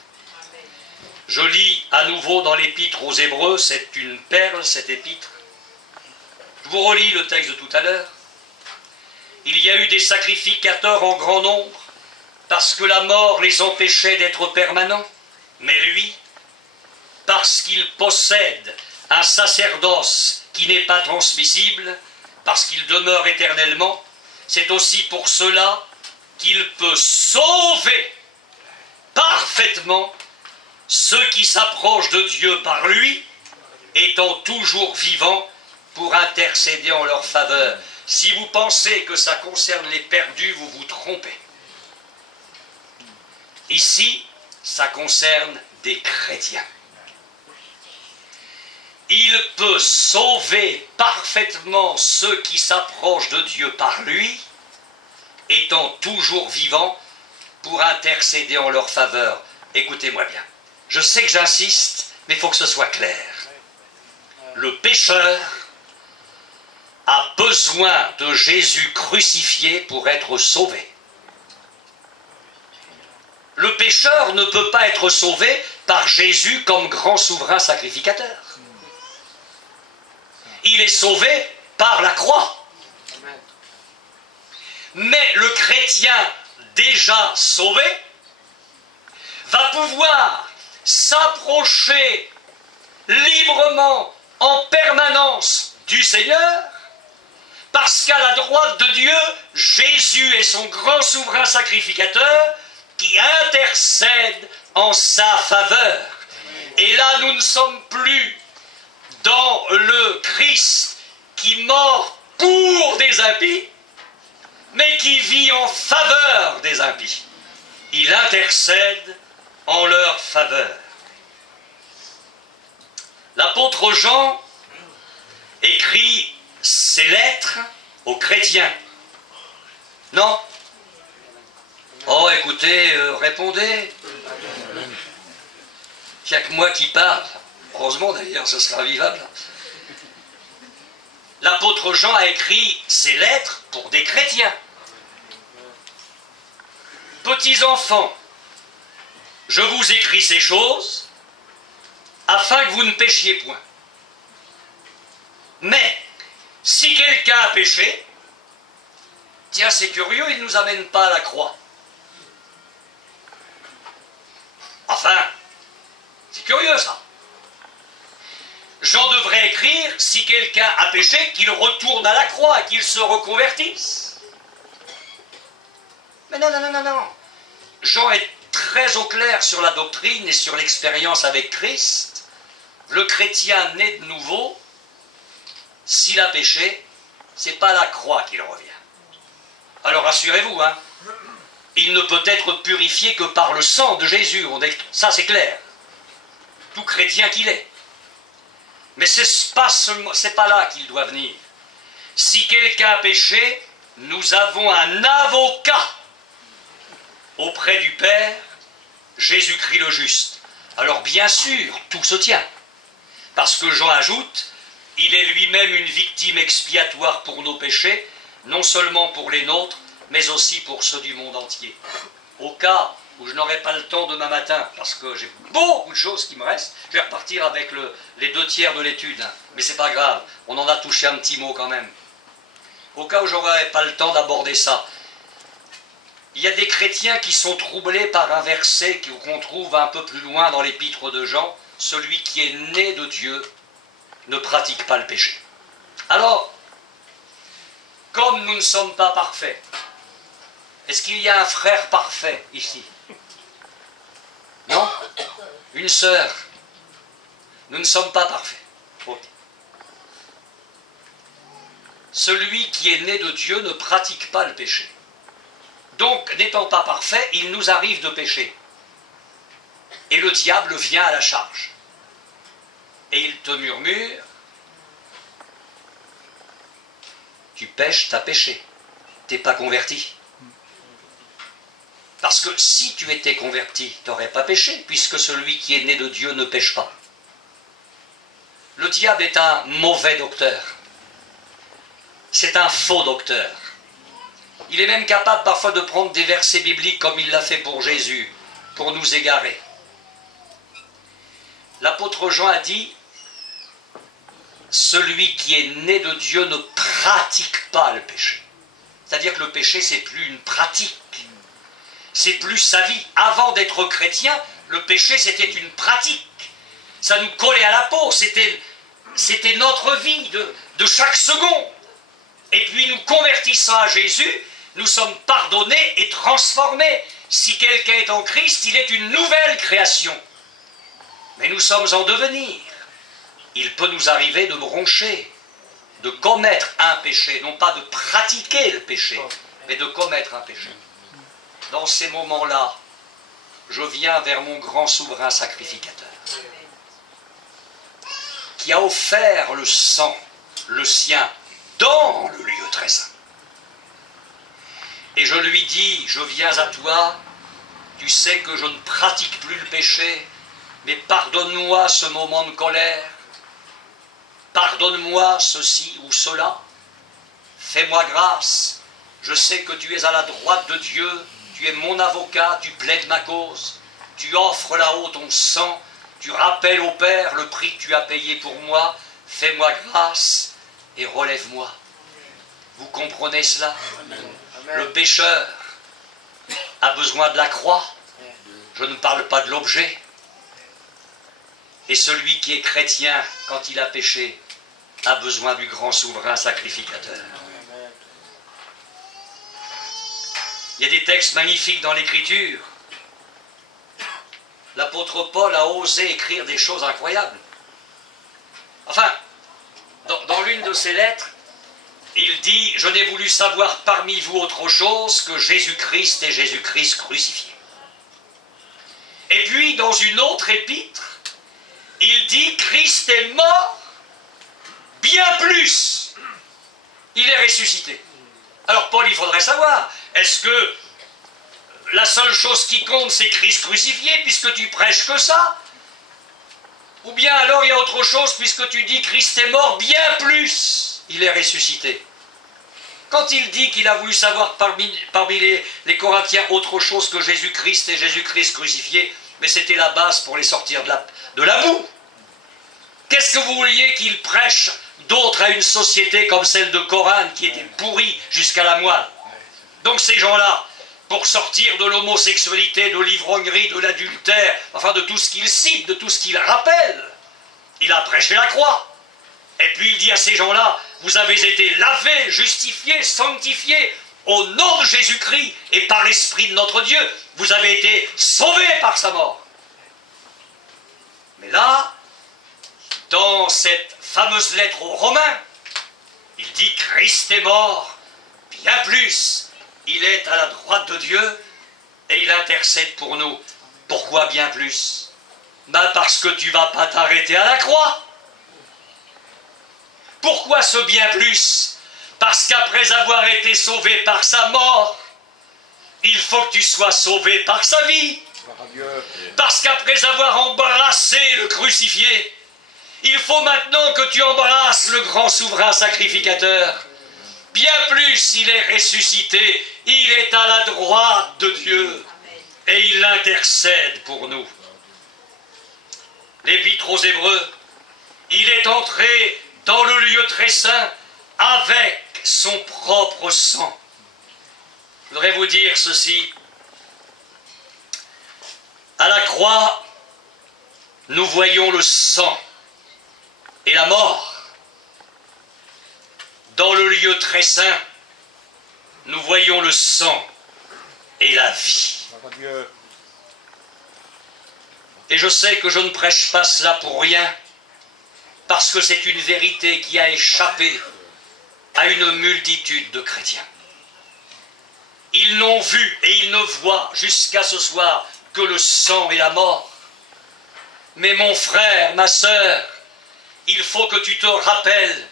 Je lis à nouveau dans l'Épître aux Hébreux, c'est une perle cette épître. Je vous relis le texte de tout à l'heure. Il y a eu des sacrificateurs en grand nombre, parce que la mort les empêchait d'être permanents, mais lui, parce qu'il possède un sacerdoce qui n'est pas transmissible, parce qu'il demeure éternellement, c'est aussi pour cela qu'il peut sauver parfaitement ceux qui s'approchent de Dieu par lui, étant toujours vivants pour intercéder en leur faveur. Si vous pensez que ça concerne les perdus, vous vous trompez. Ici, ça concerne des chrétiens. Il peut sauver parfaitement ceux qui s'approchent de Dieu par lui, étant toujours vivant, pour intercéder en leur faveur. Écoutez-moi bien. Je sais que j'insiste, mais il faut que ce soit clair. Le pécheur a besoin de Jésus crucifié pour être sauvé. Le pécheur ne peut pas être sauvé par Jésus comme grand souverain sacrificateur. Il est sauvé par la croix. Mais le chrétien déjà sauvé va pouvoir s'approcher librement en permanence du Seigneur, parce qu'à la droite de Dieu, Jésus est son grand souverain sacrificateur qui intercède en sa faveur. Et là, nous ne sommes plus dans le Christ qui mord pour des impies, mais qui vit en faveur des impies. Il intercède en leur faveur. L'apôtre Jean écrit ses lettres aux chrétiens. Non? Oh, écoutez, répondez. Il n'y a que moi qui parle. Heureusement d'ailleurs, ce sera vivable. L'apôtre Jean a écrit ses lettres pour des chrétiens. Petits enfants, je vous écris ces choses afin que vous ne péchiez point. Mais, si quelqu'un a péché, tiens, c'est curieux, il ne nous amène pas à la croix. Enfin, c'est curieux ça. Jean devrait écrire, si quelqu'un a péché, qu'il retourne à la croix, qu'il se reconvertisse. Mais non, non, non, non, non. Jean est très au clair sur la doctrine et sur l'expérience avec Christ. Le chrétien né de nouveau, s'il a péché, c'est pas à la croix qu'il revient. Alors rassurez-vous, hein, il ne peut être purifié que par le sang de Jésus. Ça c'est clair. Tout chrétien qu'il est. Mais c'est pas là qu'il doit venir. Si quelqu'un a péché, nous avons un avocat auprès du Père, Jésus-Christ le juste. Alors bien sûr, tout se tient. Parce que Jean ajoute, il est lui-même une victime expiatoire pour nos péchés, non seulement pour les nôtres, mais aussi pour ceux du monde entier. Au cas où je n'aurai pas le temps demain matin, parce que j'ai beaucoup de choses qui me restent, je vais repartir avec les 2/3 de l'étude. Hein. Mais c'est pas grave, on en a touché un petit mot quand même. Au cas où je n'aurai pas le temps d'aborder ça, il y a des chrétiens qui sont troublés par un verset qu'on trouve un peu plus loin dans l'épître de Jean, celui qui est né de Dieu ne pratique pas le péché. Alors, comme nous ne sommes pas parfaits, est-ce qu'il y a un frère parfait ici? Non? Une sœur? Nous ne sommes pas parfaits. Okay. Celui qui est né de Dieu ne pratique pas le péché. Donc, n'étant pas parfait, il nous arrive de pécher. Et le diable vient à la charge. Et il te murmure, tu pèches, t'as péché. T'es pas converti. Parce que si tu étais converti, tu n'aurais pas péché, puisque celui qui est né de Dieu ne pêche pas. Le diable est un mauvais docteur. C'est un faux docteur. Il est même capable parfois de prendre des versets bibliques comme il l'a fait pour Jésus, pour nous égarer. L'apôtre Jean a dit, celui qui est né de Dieu ne pratique pas le péché. C'est-à-dire que le péché, c'est plus une pratique. C'est plus sa vie. Avant d'être chrétien, le péché, c'était une pratique. Ça nous collait à la peau. C'était notre vie de chaque seconde. Et puis, nous convertissant à Jésus, nous sommes pardonnés et transformés. Si quelqu'un est en Christ, il est une nouvelle création. Mais nous sommes en devenir. Il peut nous arriver de broncher. de commettre un péché, non pas de pratiquer le péché, mais de commettre un péché. Dans ces moments-là, je viens vers mon grand souverain sacrificateur, qui a offert le sang, le sien, dans le lieu très saint. Et je lui dis, je viens à toi, tu sais que je ne pratique plus le péché, mais pardonne-moi ce moment de colère, pardonne-moi ceci ou cela, fais-moi grâce, je sais que tu es à la droite de Dieu, tu es mon avocat, tu plaides ma cause, tu offres là-haut ton sang, tu rappelles au Père le prix que tu as payé pour moi, fais-moi grâce et relève-moi. Vous comprenez cela? Le pécheur a besoin de la croix, je ne parle pas de l'objet. Et celui qui est chrétien, quand il a péché, a besoin du grand souverain sacrificateur. Il y a des textes magnifiques dans l'Écriture. L'apôtre Paul a osé écrire des choses incroyables. Enfin, dans l'une de ses lettres, il dit « Je n'ai voulu savoir parmi vous autre chose que Jésus-Christ et Jésus-Christ crucifié. » Et puis, dans une autre épître, il dit « Christ est mort, bien plus, il est ressuscité. » Alors Paul, il faudrait savoir, est-ce que la seule chose qui compte, c'est Christ crucifié, puisque tu prêches que ça? Ou bien alors il y a autre chose, puisque tu dis Christ est mort, bien plus, il est ressuscité. Quand il dit qu'il a voulu savoir parmi les Corinthiens autre chose que Jésus-Christ et Jésus-Christ crucifié, mais c'était la base pour les sortir de la boue. Qu'est-ce que vous vouliez qu'il prêche d'autre à une société comme celle de Corinthe, qui était pourrie jusqu'à la moelle? Donc ces gens-là, pour sortir de l'homosexualité, de l'ivrognerie, de l'adultère, enfin de tout ce qu'il cite, de tout ce qu'il rappelle, il a prêché la croix. Et puis il dit à ces gens-là, vous avez été lavés, justifiés, sanctifiés, au nom de Jésus-Christ et par l'Esprit de notre Dieu, vous avez été sauvés par sa mort. Mais là, dans cette fameuse lettre aux Romains, il dit Christ est mort, bien plus, il est à la droite de Dieu et il intercède pour nous. Pourquoi bien plus? Ben parce que tu ne vas pas t'arrêter à la croix. Pourquoi ce bien plus? Parce qu'après avoir été sauvé par sa mort, il faut que tu sois sauvé par sa vie. Parce qu'après avoir embrassé le crucifié, il faut maintenant que tu embrasses le grand souverain sacrificateur. Bien plus, il est ressuscité, il est à la droite de Dieu et il intercède pour nous. L'Épître aux Hébreux, il est entré dans le lieu très saint avec son propre sang. Je voudrais vous dire ceci. À la croix, nous voyons le sang et la mort. Dans le lieu très saint, nous voyons le sang et la vie. Et je sais que je ne prêche pas cela pour rien, parce que c'est une vérité qui a échappé à une multitude de chrétiens. Ils n'ont vu et ils ne voient jusqu'à ce soir que le sang et la mort. Mais mon frère, ma sœur, il faut que tu te rappelles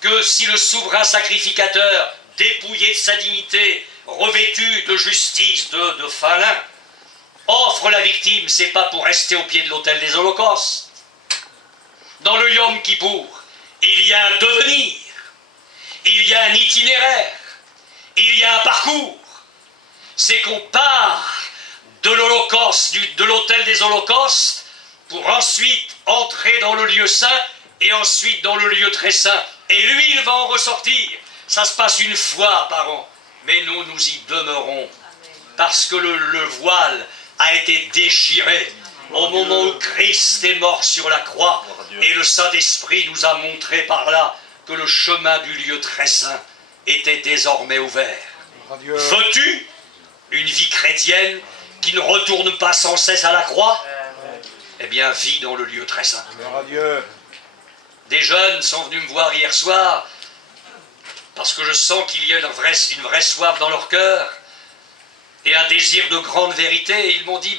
que si le souverain sacrificateur, dépouillé de sa dignité, revêtu de justice, de fin lin, offre la victime, c'est pas pour rester au pied de l'autel des holocaustes. Dans le Yom Kippour, il y a un devenir, il y a un itinéraire, il y a un parcours. C'est qu'on part de l'Holocauste, de l'autel des holocaustes, pour ensuite entrer dans le lieu saint et ensuite dans le lieu très saint. Et lui, il va en ressortir. Ça se passe une fois par an. Mais nous, nous y demeurons. Parce que le voile a été déchiré au moment où Christ est mort sur la croix. Et le Saint-Esprit nous a montré par là que le chemin du lieu très saint était désormais ouvert. Veux-tu une vie chrétienne qui ne retourne pas sans cesse à la croix? Eh bien, vis dans le lieu très saint. Des jeunes sont venus me voir hier soir parce que je sens qu'il y a une vraie soif dans leur cœur et un désir de grande vérité. Et ils m'ont dit,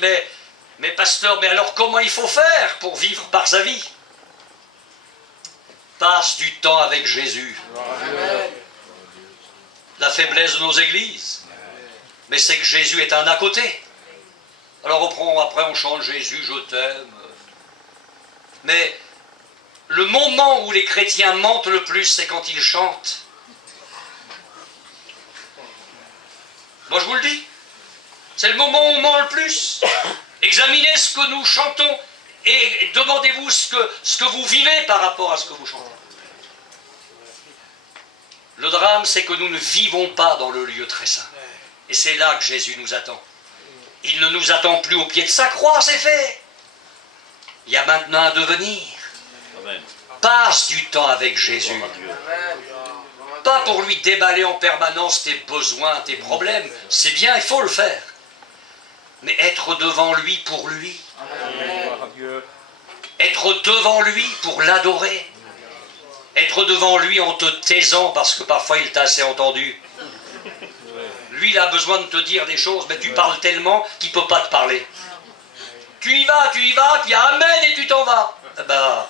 mais pasteur, mais alors comment il faut faire pour vivre par sa vie? Passe du temps avec Jésus. Amen. La faiblesse de nos églises, mais c'est que Jésus est un à côté. Alors après on chante Jésus, je t'aime. Mais le moment où les chrétiens mentent le plus, c'est quand ils chantent. Moi je vous le dis, c'est le moment où on ment le plus. Examinez ce que nous chantons et demandez-vous ce que vous vivez par rapport à ce que vous chantez. Le drame, c'est que nous ne vivons pas dans le lieu très saint. Et c'est là que Jésus nous attend. Il ne nous attend plus au pied de sa croix, c'est fait. Il y a maintenant un devenir. Amen. Passe du temps avec Jésus. Pas pour lui déballer en permanence tes besoins, tes problèmes. C'est bien, il faut le faire. Mais être devant lui pour lui. Amen. Être devant lui pour l'adorer. Être devant lui en te taisant parce que parfois il t'a assez entendu. Lui, il a besoin de te dire des choses, mais tu parles tellement qu'il ne peut pas te parler. Tu y vas, puis amen et tu t'en vas. Eh ben,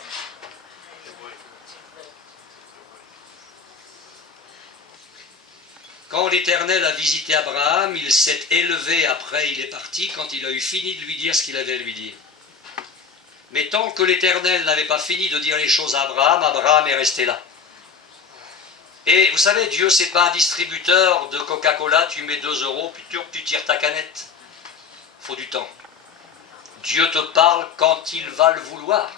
quand l'Éternel a visité Abraham, il s'est élevé après, il est parti, quand il a eu fini de lui dire ce qu'il avait à lui dire. Mais tant que l'Éternel n'avait pas fini de dire les choses à Abraham, Abraham est resté là. Et vous savez, Dieu, c'est pas un distributeur de Coca-Cola, tu mets 2 €, puis tu tires ta canette. Il faut du temps. Dieu te parle quand il va le vouloir.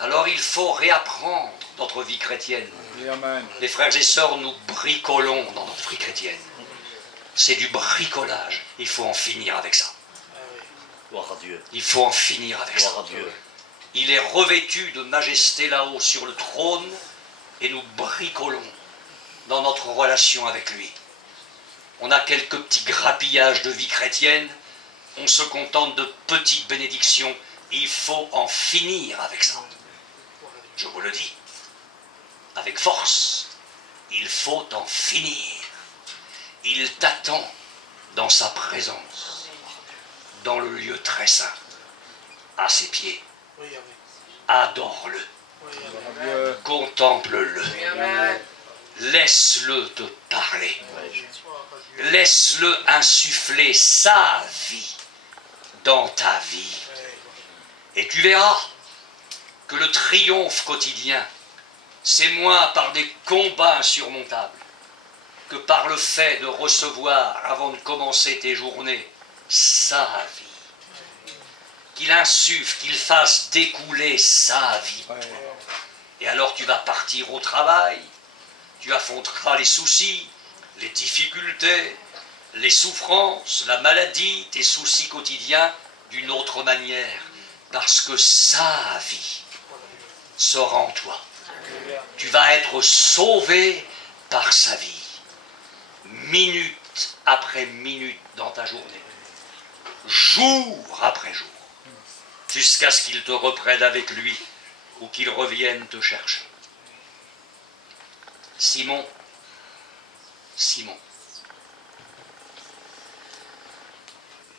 Alors il faut réapprendre notre vie chrétienne. Amen. Les frères et sœurs, nous bricolons dans notre vie chrétienne. C'est du bricolage. Il faut en finir avec ça. Il faut en finir avec ça. Il est revêtu de majesté là-haut sur le trône et nous bricolons dans notre relation avec lui. On a quelques petits grappillages de vie chrétienne, on se contente de petites bénédictions. Il faut en finir avec ça. Je vous le dis, avec force, il faut en finir. Il t'attend dans sa présence, dans le lieu très saint, à ses pieds. Adore-le, contemple-le, laisse-le te parler, laisse-le insuffler sa vie dans ta vie. Et tu verras que le triomphe quotidien, c'est moins par des combats insurmontables que par le fait de recevoir, avant de commencer tes journées, sa vie. Qu'il insuffle, qu'il fasse découler sa vie. Et alors tu vas partir au travail, tu affronteras les soucis, les difficultés, les souffrances, la maladie, tes soucis quotidiens d'une autre manière. Parce que sa vie sera en toi. Tu vas être sauvé par sa vie. Minute après minute dans ta journée. Jour après jour. Jusqu'à ce qu'il te reprenne avec lui ou qu'il revienne te chercher. Simon,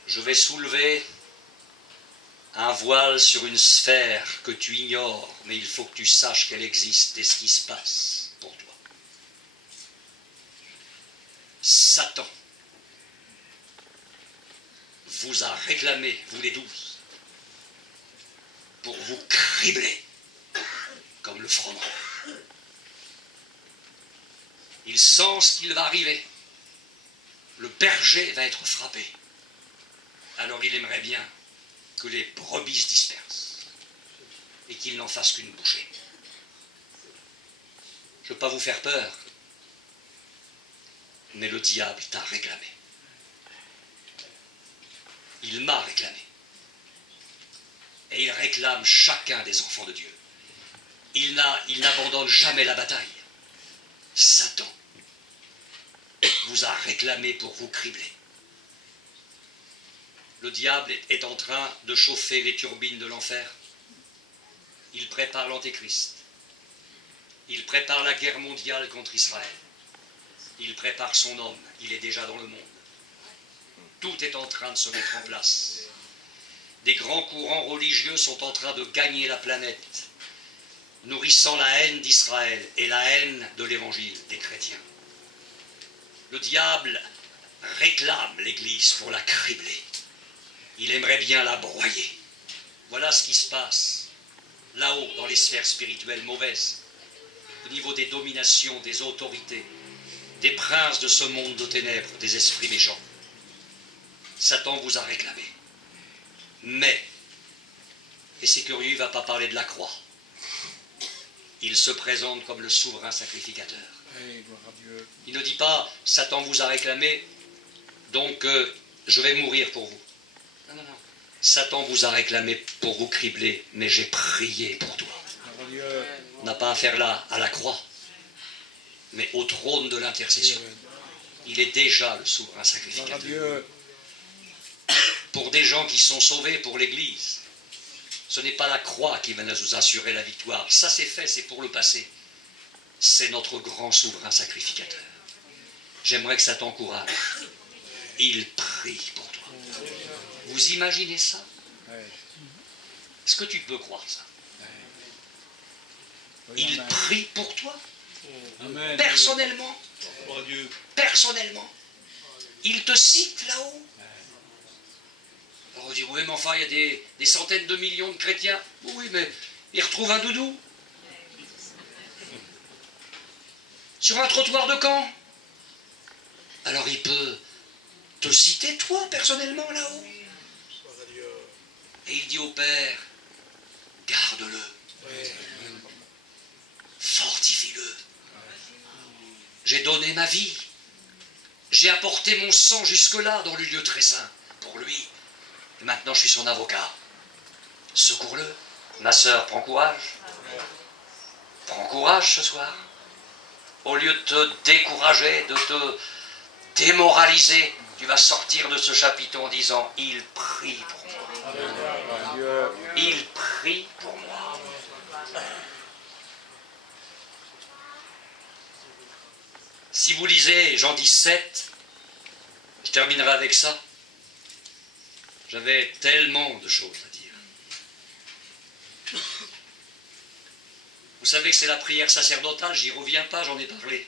je vais soulever un voile sur une sphère que tu ignores, mais il faut que tu saches qu'elle existe et ce qui se passe pour toi. Satan vous a réclamé, vous les 12, pour vous cribler comme le froment. Il sent ce qu'il va arriver. Le berger va être frappé. Alors il aimerait bien que les brebis se dispersent et qu'il n'en fasse qu'une bouchée. Je ne veux pas vous faire peur, mais le diable t'a réclamé. Il m'a réclamé. Et il réclame chacun des enfants de Dieu. Il n'abandonne jamais la bataille. Satan vous a réclamé pour vous cribler. Le diable est en train de chauffer les turbines de l'enfer. Il prépare l'antéchrist. Il prépare la guerre mondiale contre Israël. Il prépare son homme. Il est déjà dans le monde. Tout est en train de se mettre en place. Des grands courants religieux sont en train de gagner la planète, nourrissant la haine d'Israël et la haine de l'Évangile des chrétiens. Le diable réclame l'Église pour la cribler. Il aimerait bien la broyer. Voilà ce qui se passe là-haut, dans les sphères spirituelles mauvaises, au niveau des dominations, des autorités, des princes de ce monde de ténèbres, des esprits méchants. Satan vous a réclamé. Mais, et c'est curieux, il ne va pas parler de la croix. Il se présente comme le souverain sacrificateur. Il ne dit pas, Satan vous a réclamé, donc je vais mourir pour vous. Non, non, non. Satan vous a réclamé pour vous cribler, mais j'ai prié pour toi. On n'a pas affaire là à la croix, mais au trône de l'intercession. Il est déjà le souverain sacrificateur. Pour des gens qui sont sauvés, pour l'Église, ce n'est pas la croix qui va nous assurer la victoire. Ça c'est fait, c'est pour le passé. C'est notre grand souverain sacrificateur. J'aimerais que ça t'encourage. Il prie pour toi. Vous imaginez ça? Est-ce que tu peux croire ça? Il prie pour toi. Personnellement. Personnellement. Il te cite là-haut. Alors on dit, oui, mais enfin, il y a des centaines de millions de chrétiens. Oui, mais ils retrouvent un doudou. Sur un trottoir de Caen. Alors il peut te citer, toi, personnellement, là-haut. Et il dit au Père, garde-le. Fortifie-le. J'ai donné ma vie. J'ai apporté mon sang jusque-là dans le lieu très saint pour lui. Et maintenant je suis son avocat. Secours-le. Ma sœur, prends courage. Prends courage ce soir. Au lieu de te décourager, de te démoraliser, tu vas sortir de ce chapitre en disant, il prie pour moi. Il prie pour moi. Si vous lisez Jean 17, je terminerai avec ça. J'avais tellement de choses à dire. Vous savez que c'est la prière sacerdotale, j'y reviens pas, j'en ai parlé.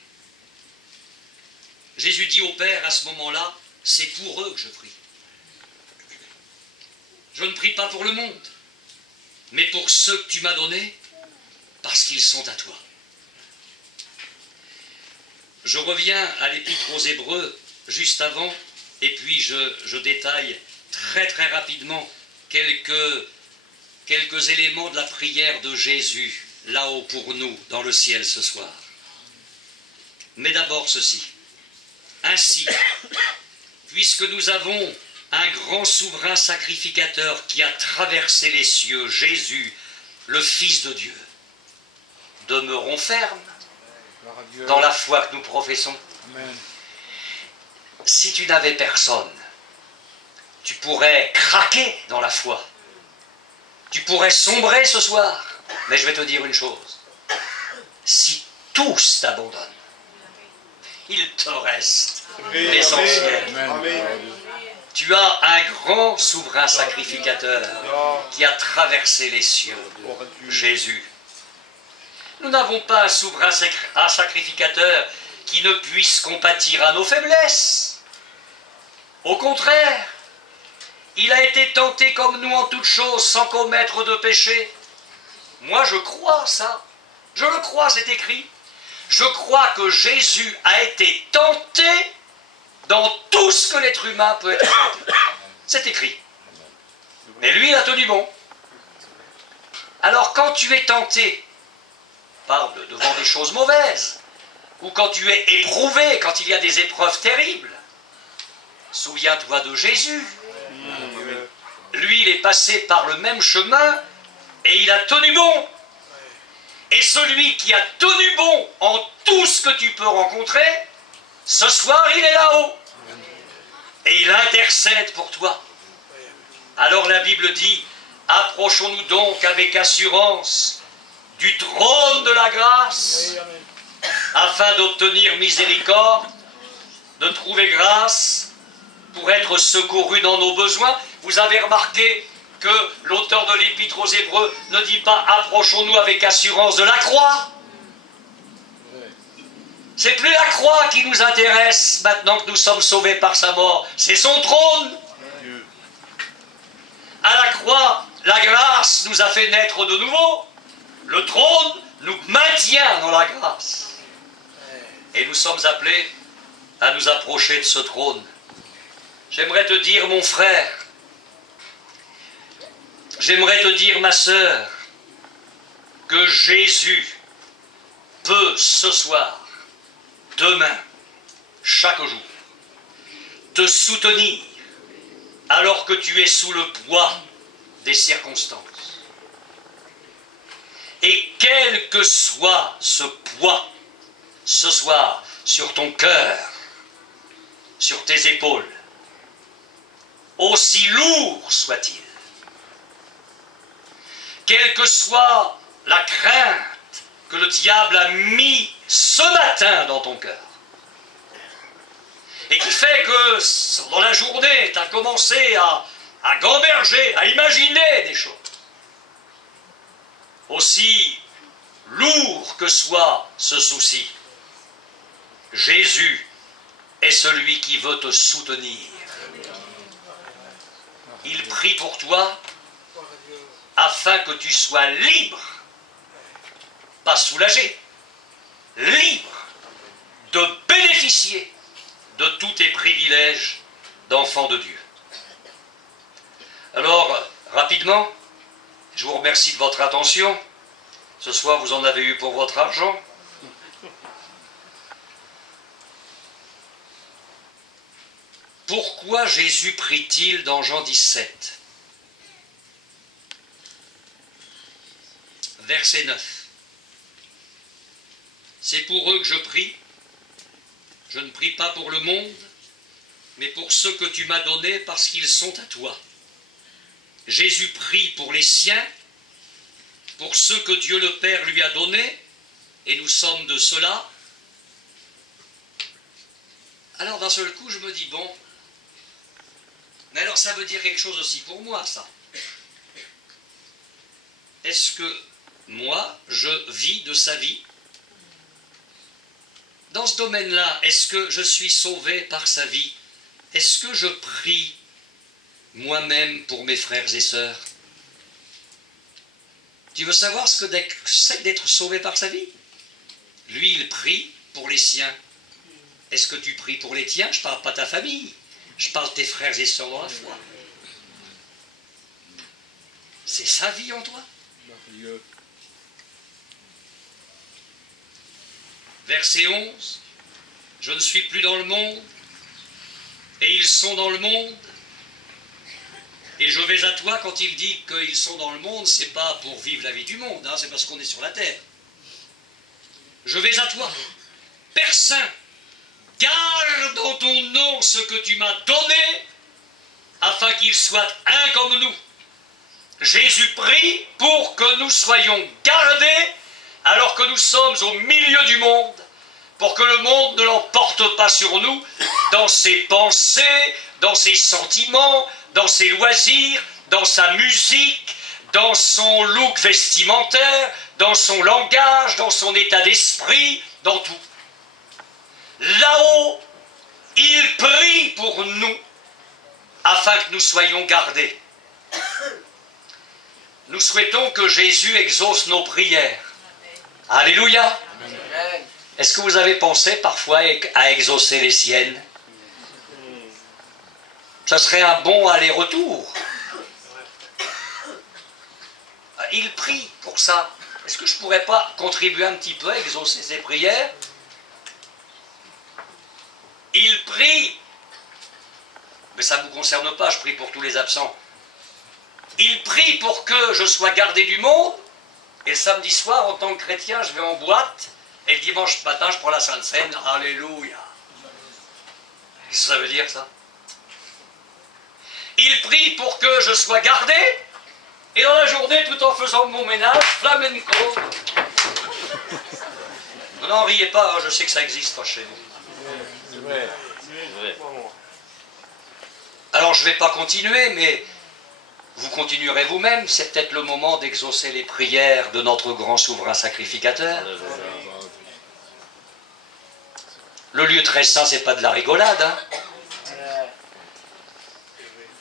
Jésus dit au Père à ce moment-là, c'est pour eux que je prie. Je ne prie pas pour le monde, mais pour ceux que tu m'as donnés, parce qu'ils sont à toi. Je reviens à l'Épître aux Hébreux juste avant, et puis je détaille très très rapidement quelques éléments de la prière de Jésus, là-haut pour nous, dans le ciel ce soir. Mais d'abord ceci. Ainsi, puisque nous avons un grand souverain sacrificateur qui a traversé les cieux, Jésus, le Fils de Dieu, demeurons fermes dans la foi que nous professons. Amen. Si tu n'avais personne, tu pourrais craquer dans la foi. Tu pourrais sombrer ce soir. Mais je vais te dire une chose. Si tous t'abandonnent, il te reste l'essentiel. Tu as un grand souverain sacrificateur qui a traversé les cieux, Jésus. Nous n'avons pas un souverain sacrificateur qui ne puisse compatir à nos faiblesses. Au contraire, il a été tenté comme nous en toutes choses sans commettre de péché. Moi je crois ça, je le crois, c'est écrit. Je crois que Jésus a été tenté dans tout ce que l'être humain peut être tenté. C'est écrit. Mais lui, il a tenu bon. Alors quand tu es tenté, parle devant des choses mauvaises, ou quand tu es éprouvé, quand il y a des épreuves terribles, souviens-toi de Jésus. Lui, il est passé par le même chemin et il a tenu bon. Et celui qui a tenu bon en tout ce que tu peux rencontrer, ce soir, il est là-haut. Et il intercède pour toi. Alors la Bible dit, approchons-nous donc avec assurance du trône de la grâce, afin d'obtenir miséricorde, de trouver grâce, pour être secouru dans nos besoins. Vous avez remarqué que l'auteur de l'Épître aux Hébreux ne dit pas « approchons-nous avec assurance de la croix ». C'est plus la croix qui nous intéresse maintenant que nous sommes sauvés par sa mort, c'est son trône. À la croix, la grâce nous a fait naître de nouveau. Le trône nous maintient dans la grâce. Et nous sommes appelés à nous approcher de ce trône. J'aimerais te dire, mon frère, j'aimerais te dire, ma sœur, que Jésus peut ce soir, demain, chaque jour, te soutenir alors que tu es sous le poids des circonstances. Et quel que soit ce poids, ce soir, sur ton cœur, sur tes épaules, aussi lourd soit-il, quelle que soit la crainte que le diable a mis ce matin dans ton cœur, et qui fait que dans la journée, tu as commencé à gamberger, à imaginer des choses. Aussi lourd que soit ce souci, Jésus est celui qui veut te soutenir. Il prie pour toi afin que tu sois libre, pas soulagé, libre de bénéficier de tous tes privilèges d'enfant de Dieu. Alors, rapidement, je vous remercie de votre attention. Ce soir, vous en avez eu pour votre argent. Pourquoi Jésus prie-t-il dans Jean 17 ? Verset 9. C'est pour eux que je prie. Je ne prie pas pour le monde, mais pour ceux que tu m'as donnés parce qu'ils sont à toi. Jésus prie pour les siens, pour ceux que Dieu le Père lui a donnés, et nous sommes de ceux-là. Alors d'un seul coup, je me dis, bon, mais alors ça veut dire quelque chose aussi pour moi, ça. Est-ce que moi, je vis de sa vie ? Dans ce domaine-là, est-ce que je suis sauvé par sa vie? Est-ce que je prie moi-même pour mes frères et sœurs? Tu veux savoir ce que c'est d'être sauvé par sa vie? Lui, il prie pour les siens. Est-ce que tu pries pour les tiens? Je ne parle pas de ta famille. Je parle de tes frères et sœurs dans la foi. C'est sa vie en toi. Verset 11. Je ne suis plus dans le monde, et ils sont dans le monde. Et je vais à toi. Quand il dit qu'ils sont dans le monde, c'est pas pour vivre la vie du monde, hein, c'est parce qu'on est sur la terre. Je vais à toi. Père Saint, garde en ton nom ce que tu m'as donné, afin qu'ils soient un comme nous. Jésus prie pour que nous soyons gardés alors que nous sommes au milieu du monde, pour que le monde ne l'emporte pas sur nous dans ses pensées, dans ses sentiments, dans ses loisirs, dans sa musique, dans son look vestimentaire, dans son langage, dans son état d'esprit, dans tout. Là-haut, il prie pour nous afin que nous soyons gardés. Nous souhaitons que Jésus exauce nos prières. Alléluia. Est-ce que vous avez pensé parfois à exaucer les siennes? Ça serait un bon aller-retour. Il prie pour ça. Est-ce que je ne pourrais pas contribuer un petit peu à exaucer ses prières? Il prie. Mais ça ne vous concerne pas, je prie pour tous les absents. Il prie pour que je sois gardé du monde. Et le samedi soir, en tant que chrétien, je vais en boîte. Et le dimanche matin, je prends la Sainte Seine. Alléluia. Qu'est-ce que ça veut dire, ça? Il prie pour que je sois gardé. Et dans la journée, tout en faisant mon ménage, flamenco, Non, riez pas, hein, je sais que ça existe pas chez vous. C'est vrai. Alors je ne vais pas continuer, mais vous continuerez vous-même. C'est peut-être le moment d'exaucer les prières de notre grand souverain sacrificateur. Le lieu très saint, c'est pas de la rigolade. Hein.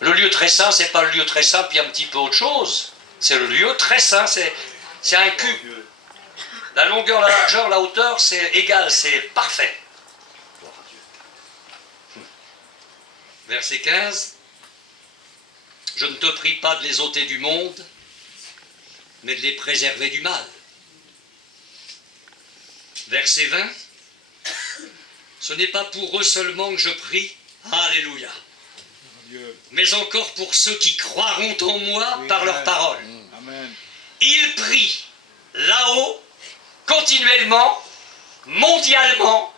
Le lieu très saint, c'est pas le lieu très saint puis un petit peu autre chose. C'est le lieu très saint, c'est un cube. La longueur, la largeur, la hauteur, c'est égal, c'est parfait. Verset 15. Je ne te prie pas de les ôter du monde, mais de les préserver du mal. Verset 20. Ce n'est pas pour eux seulement que je prie, Alléluia, mais encore pour ceux qui croiront en moi par leur parole. Il prie là-haut, continuellement, mondialement,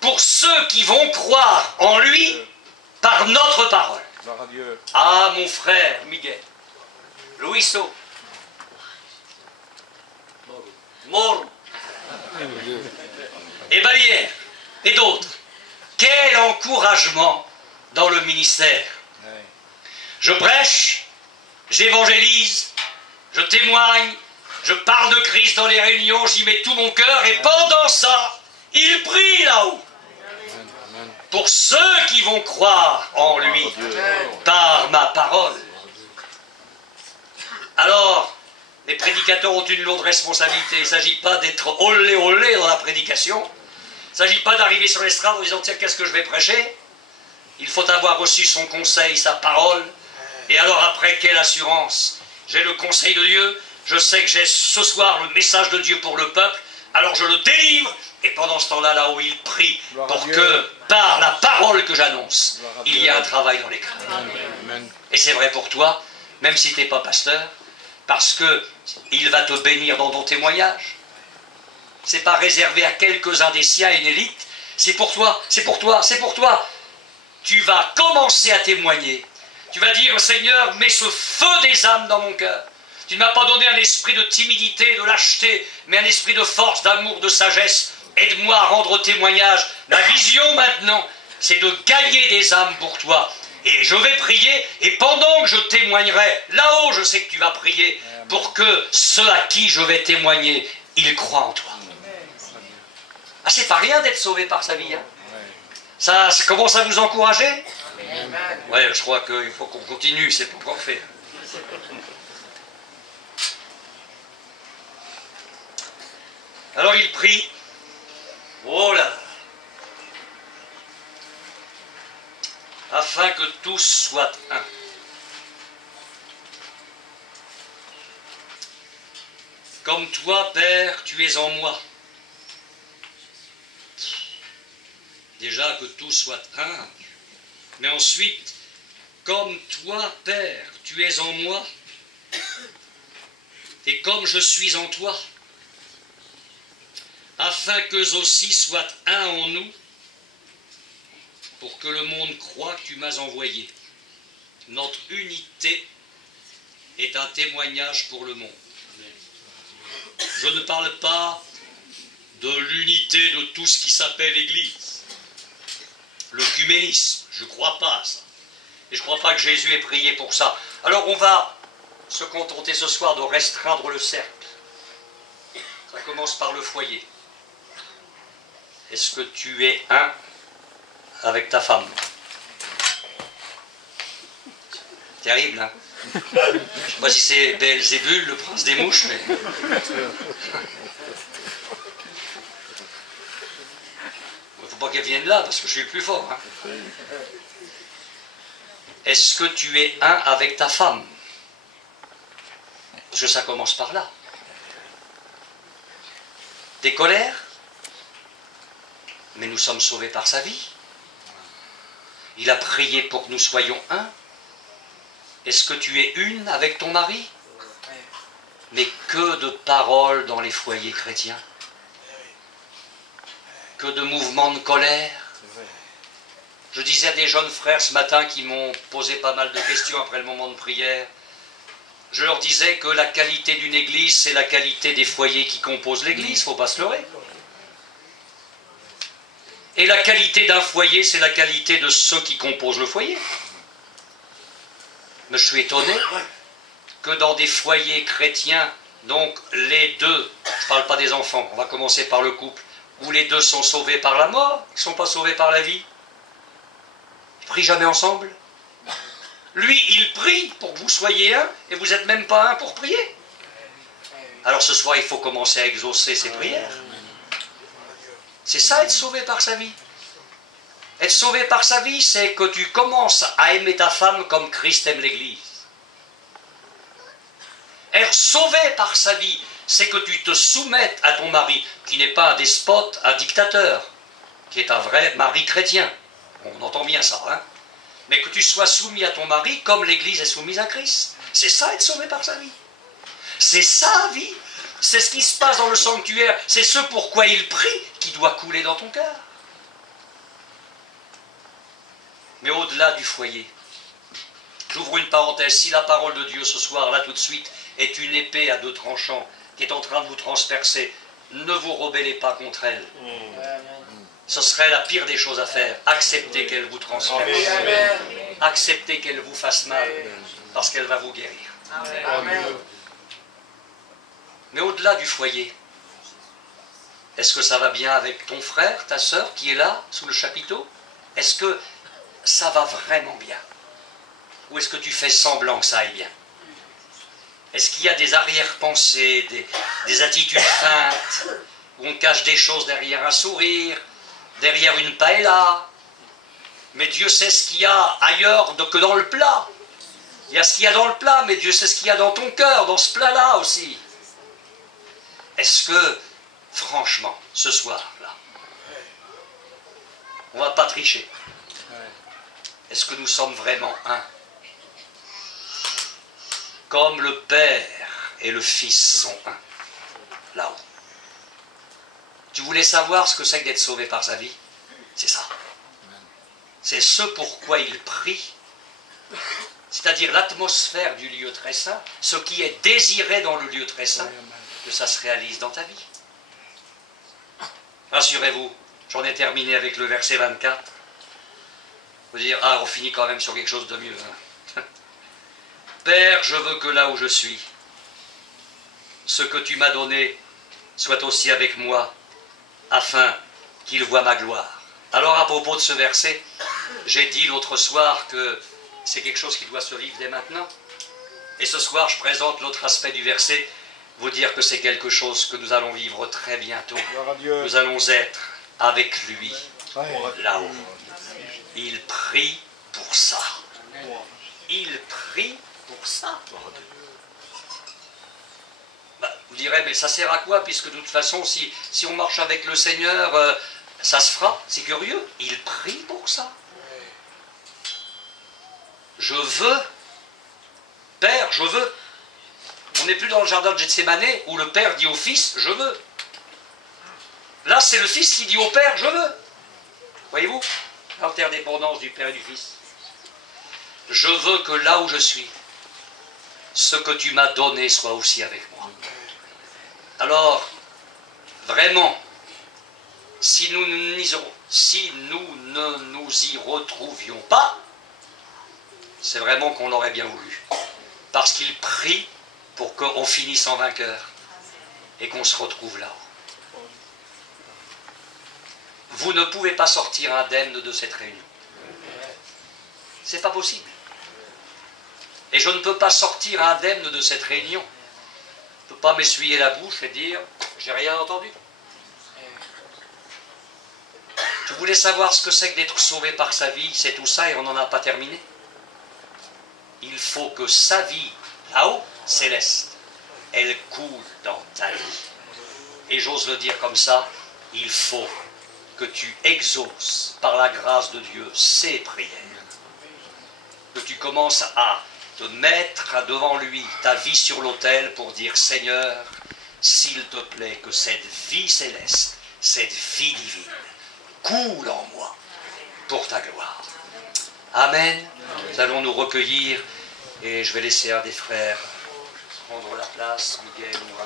pour ceux qui vont croire en lui par notre parole. Ah, mon frère Miguel, Luiso, Moro, et Balière, et d'autres. Quel encouragement dans le ministère. Je prêche, j'évangélise, je témoigne, je parle de Christ dans les réunions, j'y mets tout mon cœur, et pendant ça, il prie là-haut. Pour ceux qui vont croire en lui par ma parole. Alors, les prédicateurs ont une lourde responsabilité. Il ne s'agit pas d'être olé olé dans la prédication. Il ne s'agit pas d'arriver sur l'estrade en disant tiens, qu'est-ce que je vais prêcher? Il faut avoir reçu son conseil, sa parole. Et alors après, quelle assurance? J'ai le conseil de Dieu, je sais que j'ai ce soir le message de Dieu pour le peuple, alors je le délivre, et pendant ce temps-là, là où il prie, pour que, par la parole que j'annonce, il y ait un travail dans les cœurs. Et c'est vrai pour toi, même si tu n'es pas pasteur, parce qu'il va te bénir dans ton témoignage. Ce n'est pas réservé à quelques-uns des siens et une élite, c'est pour toi, c'est pour toi, c'est pour toi. Tu vas commencer à témoigner. Tu vas dire, Seigneur, mets ce feu des âmes dans mon cœur. Tu ne m'as pas donné un esprit de timidité, de lâcheté, mais un esprit de force, d'amour, de sagesse. Aide-moi à rendre témoignage. Ma vision maintenant, c'est de gagner des âmes pour toi. Et je vais prier, et pendant que je témoignerai, là-haut, je sais que tu vas prier, pour que ceux à qui je vais témoigner, ils croient en toi. Ah, c'est pas rien d'être sauvé par sa vie, hein. Ça commence à vous encourager? Oui, je crois qu'il faut qu'on continue, c'est pas encore fait. Alors il prie. Oh là! Afin que tous soient un. Comme toi, Père, tu es en moi. Déjà que tous soient un, mais ensuite, comme toi, Père, tu es en moi, et comme je suis en toi, afin qu'eux aussi soient un en nous, pour que le monde croie que tu m'as envoyé. Notre unité est un témoignage pour le monde. Je ne parle pas de l'unité de tout ce qui s'appelle l'Église. L'œcuménisme, je ne crois pas à ça. Et je ne crois pas que Jésus ait prié pour ça. Alors on va se contenter ce soir de restreindre le cercle. Ça commence par le foyer. Est-ce que tu es un avec ta femme? Terrible, hein? Je ne sais pas si c'est Belzébul, le prince des mouches, mais... Il ne faut pas qu'elle vienne là, parce que je suis le plus fort. Hein. Est-ce que tu es un avec ta femme? Parce que ça commence par là. Des colères? Mais nous sommes sauvés par sa vie. Il a prié pour que nous soyons un. Est-ce que tu es une avec ton mari? Mais que de paroles dans les foyers chrétiens. Que de mouvements de colère. Je disais à des jeunes frères ce matin qui m'ont posé pas mal de questions après le moment de prière. Je leur disais que la qualité d'une église, c'est la qualité des foyers qui composent l'église, il ne faut pas se leurrer. Et la qualité d'un foyer, c'est la qualité de ceux qui composent le foyer. Mais je suis étonné que dans des foyers chrétiens, donc les deux, je ne parle pas des enfants, on va commencer par le couple, où les deux sont sauvés par la mort, ils ne sont pas sauvés par la vie. Ils ne prient jamais ensemble. Lui, il prie pour que vous soyez un, et vous n'êtes même pas un pour prier. Alors ce soir, il faut commencer à exaucer ses prières. C'est ça, être sauvé par sa vie. Être sauvé par sa vie, c'est que tu commences à aimer ta femme comme Christ aime l'Église. Être sauvé par sa vie, c'est que tu te soumettes à ton mari, qui n'est pas un despote, un dictateur, qui est un vrai mari chrétien. On entend bien ça, hein? Mais que tu sois soumis à ton mari comme l'Église est soumise à Christ. C'est ça, être sauvé par sa vie. C'est sa vie. C'est ce qui se passe dans le sanctuaire. C'est ce pourquoi il prie qui doit couler dans ton cœur. Mais au-delà du foyer, j'ouvre une parenthèse, si la parole de Dieu ce soir, là tout de suite, est une épée à deux tranchants qui est en train de vous transpercer, ne vous rebellez pas contre elle. Ce serait la pire des choses à faire. Acceptez qu'elle vous transperce. Acceptez qu'elle vous fasse mal, parce qu'elle va vous guérir. Amen. Mais au-delà du foyer, est-ce que ça va bien avec ton frère, ta sœur, qui est là, sous le chapiteau? Est-ce que ça va vraiment bien? Ou est-ce que tu fais semblant que ça aille bien? Est-ce qu'il y a des arrière-pensées, des attitudes feintes, où on cache des choses derrière un sourire, derrière une paella? Mais Dieu sait ce qu'il y a ailleurs que dans le plat. Il y a ce qu'il y a dans le plat, mais Dieu sait ce qu'il y a dans ton cœur, dans ce plat-là aussi. Est-ce que, franchement, ce soir-là, on ne va pas tricher? Est-ce que nous sommes vraiment un? Comme le Père et le Fils sont un, là-haut. Tu voulais savoir ce que c'est que d'être sauvé par sa vie? C'est ça. C'est ce pourquoi il prie, c'est-à-dire l'atmosphère du lieu très saint, ce qui est désiré dans le lieu très saint, que ça se réalise dans ta vie. Rassurez-vous, j'en ai terminé avec le verset 24. Vous dire, ah, on finit quand même sur quelque chose de mieux. Hein. Père, je veux que là où je suis, ce que tu m'as donné soit aussi avec moi, afin qu'il voie ma gloire. Alors à propos de ce verset, j'ai dit l'autre soir que c'est quelque chose qui doit se vivre dès maintenant. Et ce soir, je présente l'autre aspect du verset, vous dire que c'est quelque chose que nous allons vivre très bientôt. Nous allons être avec lui, là-haut. Il prie pour ça. Il prie pour ça. Bah, vous direz, mais ça sert à quoi? Puisque de toute façon, si on marche avec le Seigneur, ça se fera. C'est curieux. Il prie pour ça. Je veux, Père, je veux. On n'est plus dans le jardin de Gethsémane où le Père dit au Fils, je veux. Là, c'est le Fils qui dit au Père, je veux. Voyez-vous? L'interdépendance du Père et du Fils. Je veux que là où je suis, ce que tu m'as donné soit aussi avec moi. Alors, vraiment, si nous ne nous y retrouvions pas, c'est vraiment qu'on l'aurait bien voulu. Parce qu'il prie pour qu'on finisse en vainqueur et qu'on se retrouve là-haut. Vous ne pouvez pas sortir indemne de cette réunion. C'est pas possible. Et je ne peux pas sortir indemne de cette réunion. Je ne peux pas m'essuyer la bouche et dire « j'ai rien entendu ». Tu voulais savoir ce que c'est que d'être sauvé par sa vie, c'est tout ça et on n'en a pas terminé. Il faut que sa vie, là-haut, céleste, elle coule dans ta vie. Et j'ose le dire comme ça, il faut que tu exauces par la grâce de Dieu ses prières. Que tu commences à te mettre devant lui, ta vie sur l'autel pour dire Seigneur, s'il te plaît, que cette vie céleste, cette vie divine, coule en moi pour ta gloire. Amen. Nous allons nous recueillir et je vais laisser un des frères prendre la place, Miguel ou